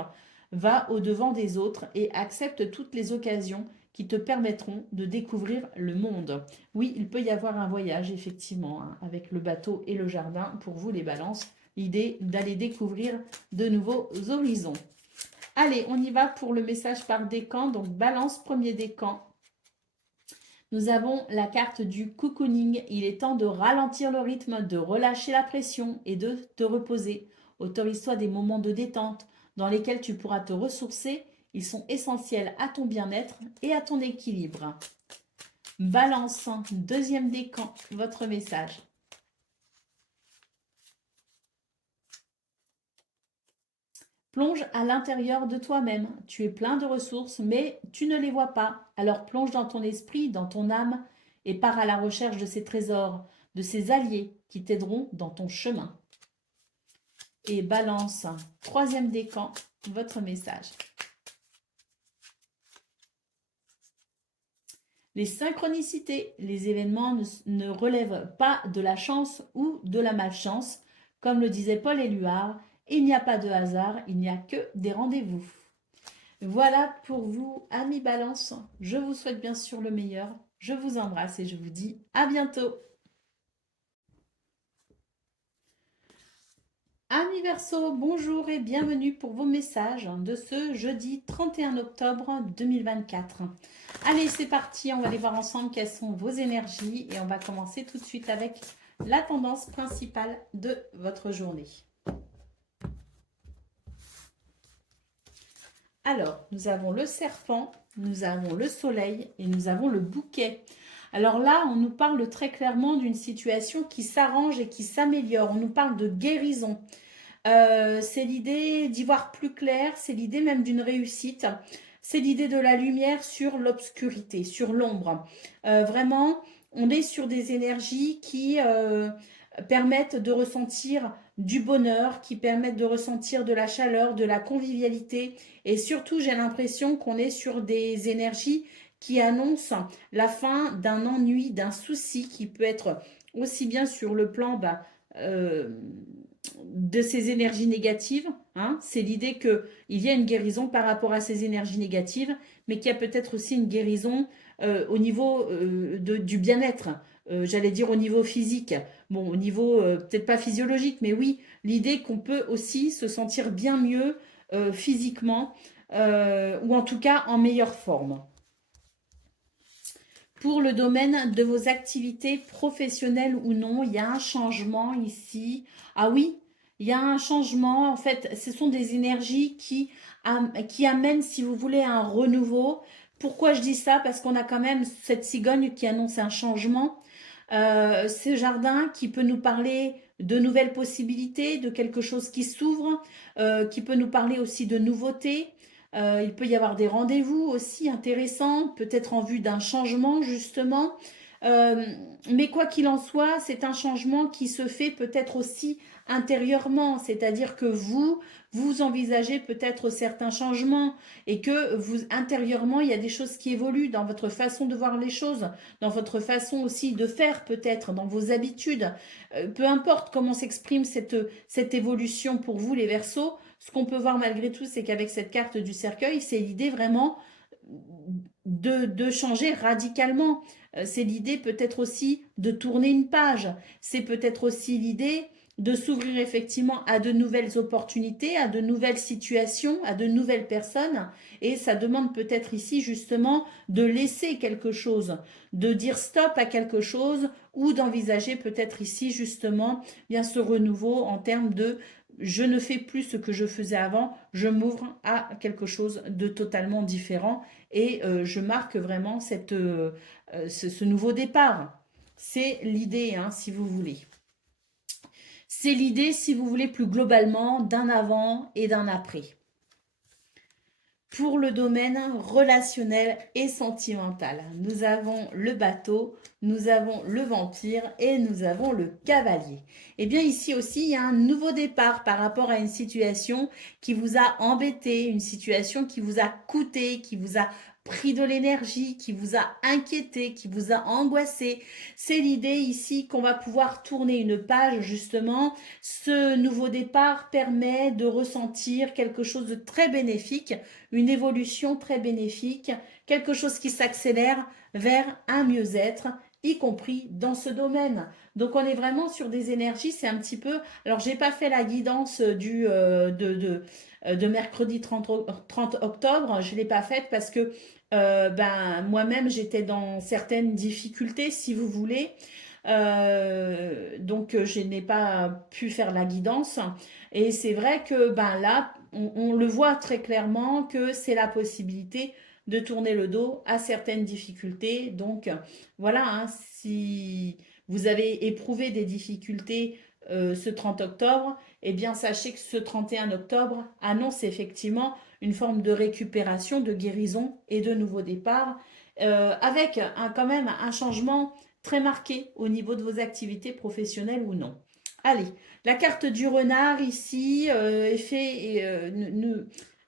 va au-devant des autres et accepte toutes les occasions qui te permettront de découvrir le monde. Oui, il peut y avoir un voyage, effectivement, hein, avec le bateau et le jardin, pour vous les balances. L'idée d'aller découvrir de nouveaux horizons. Allez, on y va pour le message par décan. Donc, balance, premier décan. Nous avons la carte du cocooning. Il est temps de ralentir le rythme, de relâcher la pression et de te reposer. Autorise-toi des moments de détente dans lesquels tu pourras te ressourcer. Ils sont essentiels à ton bien-être et à ton équilibre. Balance, deuxième décan, votre message. Plonge à l'intérieur de toi-même. Tu es plein de ressources, mais tu ne les vois pas. Alors plonge dans ton esprit, dans ton âme, et pars à la recherche de ces trésors, de ces alliés qui t'aideront dans ton chemin. Et balance, troisième décan, votre message. Les synchronicités, les événements ne relèvent pas de la chance ou de la malchance. Comme le disait Paul Éluard, il n'y a pas de hasard, il n'y a que des rendez-vous. Voilà pour vous, amis Balance. Je vous souhaite bien sûr le meilleur. Je vous embrasse et je vous dis à bientôt. Amis Verseau, bonjour et bienvenue pour vos messages de ce jeudi 31 octobre 2024. Allez, c'est parti, on va aller voir ensemble quelles sont vos énergies et on va commencer tout de suite avec la tendance principale de votre journée. Alors, nous avons le serpent, nous avons le soleil et nous avons le bouquet. Alors là, on nous parle très clairement d'une situation qui s'arrange et qui s'améliore. On nous parle de guérison. C'est l'idée d'y voir plus clair, c'est l'idée même d'une réussite. C'est l'idée de la lumière sur l'obscurité, sur l'ombre. Vraiment, on est sur des énergies qui permettent de ressentir du bonheur, qui permettent de ressentir de la chaleur, de la convivialité. Et surtout, j'ai l'impression qu'on est sur des énergies qui annoncent la fin d'un ennui, d'un souci qui peut être aussi bien sur le plan de ces énergies négatives. Hein. C'est l'idée qu'il y a une guérison par rapport à ces énergies négatives, mais qu'il y a peut-être aussi une guérison au niveau du bien-être. J'allais dire au niveau physique, bon, au niveau peut-être pas physiologique, mais oui, l'idée qu'on peut aussi se sentir bien mieux physiquement, ou en tout cas en meilleure forme. Pour le domaine de vos activités professionnelles ou non, il y a un changement ici. Ah oui, il y a un changement. En fait, ce sont des énergies qui amènent, si vous voulez, un renouveau. Pourquoi je dis ça? Parce qu'on a quand même cette cigogne qui annonce un changement. Ce jardin qui peut nous parler de nouvelles possibilités, de quelque chose qui s'ouvre, qui peut nous parler aussi de nouveautés. Il peut y avoir des rendez-vous aussi intéressants, peut-être en vue d'un changement justement. Mais quoi qu'il en soit, c'est un changement qui se fait peut-être aussi intérieurement, c'est-à-dire que vous envisagez peut-être certains changements et que vous, intérieurement, il y a des choses qui évoluent dans votre façon de voir les choses, dans votre façon aussi de faire peut-être, dans vos habitudes. Peu importe comment s'exprime cette évolution pour vous, les Verseaux, ce qu'on peut voir malgré tout, c'est qu'avec cette carte du cercueil, c'est l'idée vraiment de changer radicalement. C'est l'idée peut-être aussi de tourner une page. C'est peut-être aussi l'idée de s'ouvrir effectivement à de nouvelles opportunités, à de nouvelles situations, à de nouvelles personnes. Et ça demande peut-être ici justement de laisser quelque chose, de dire stop à quelque chose ou d'envisager peut-être ici justement bien ce renouveau en termes de je ne fais plus ce que je faisais avant, je m'ouvre à quelque chose de totalement différent et je marque vraiment ce nouveau départ. C'est l'idée, hein, si vous voulez. C'est l'idée, si vous voulez, plus globalement, d'un avant et d'un après. Pour le domaine relationnel et sentimental, nous avons le bateau, nous avons le vampire et nous avons le cavalier. Et bien ici aussi, il y a un nouveau départ par rapport à une situation qui vous a embêté, une situation qui vous a coûté, qui vous a pris de l'énergie, qui vous a inquiété, qui vous a angoissé. C'est l'idée ici qu'on va pouvoir tourner une page justement. Ce nouveau départ permet de ressentir quelque chose de très bénéfique, une évolution très bénéfique, quelque chose qui s'accélère vers un mieux-être, y compris dans ce domaine. Donc on est vraiment sur des énergies, c'est un petit peu... Alors j'ai pas fait la guidance de mercredi 30 octobre, je l'ai pas faite parce que moi-même j'étais dans certaines difficultés, si vous voulez. Donc je n'ai pas pu faire la guidance. Et c'est vrai que là, on le voit très clairement que c'est la possibilité de tourner le dos à certaines difficultés. Donc voilà, hein, si vous avez éprouvé des difficultés ce 30 octobre, eh bien sachez que ce 31 octobre annonce effectivement une forme de récupération, de guérison et de nouveau départ, avec quand même un changement très marqué au niveau de vos activités professionnelles ou non. Allez, la carte du renard ici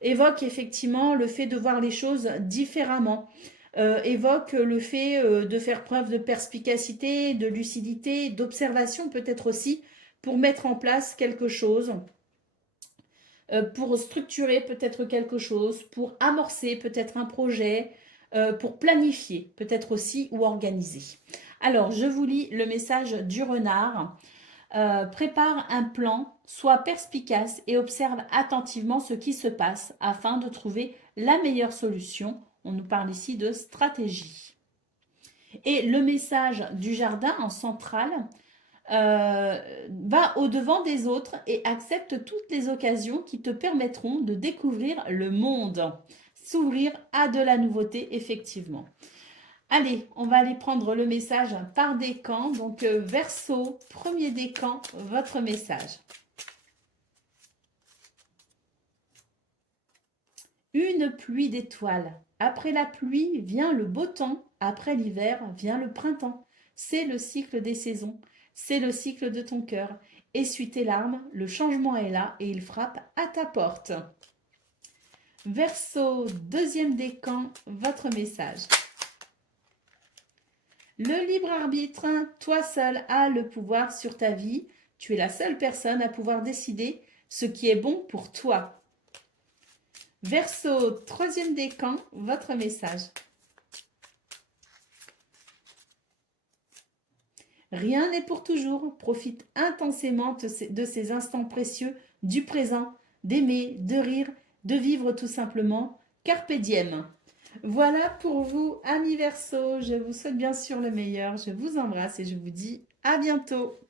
évoque effectivement le fait de voir les choses différemment, évoque le fait de faire preuve de perspicacité, de lucidité, d'observation peut-être aussi, pour mettre en place quelque chose, pour structurer peut-être quelque chose, pour amorcer peut-être un projet, pour planifier peut-être aussi ou organiser. Alors, je vous lis le message du renard. Prépare un plan, sois perspicace et observe attentivement ce qui se passe afin de trouver la meilleure solution. On nous parle ici de stratégie. Et le message du jardin en centrale, va au-devant des autres et accepte toutes les occasions qui te permettront de découvrir le monde. S'ouvrir à de la nouveauté, effectivement. Allez, on va aller prendre le message par décan. Donc, Verseau, premier décan, votre message. Une pluie d'étoiles. Après la pluie vient le beau temps. Après l'hiver vient le printemps. C'est le cycle des saisons. C'est le cycle de ton cœur. Essuie tes larmes, le changement est là et il frappe à ta porte. Verseau, deuxième décan, votre message. Le libre arbitre, toi seul as le pouvoir sur ta vie. Tu es la seule personne à pouvoir décider ce qui est bon pour toi. Verseau, troisième décan, votre message. Rien n'est pour toujours. Profite intensément de ces instants précieux du présent, d'aimer, de rire, de vivre tout simplement. Carpe diem. Voilà pour vous, amis Verseau. Je vous souhaite bien sûr le meilleur. Je vous embrasse et je vous dis à bientôt.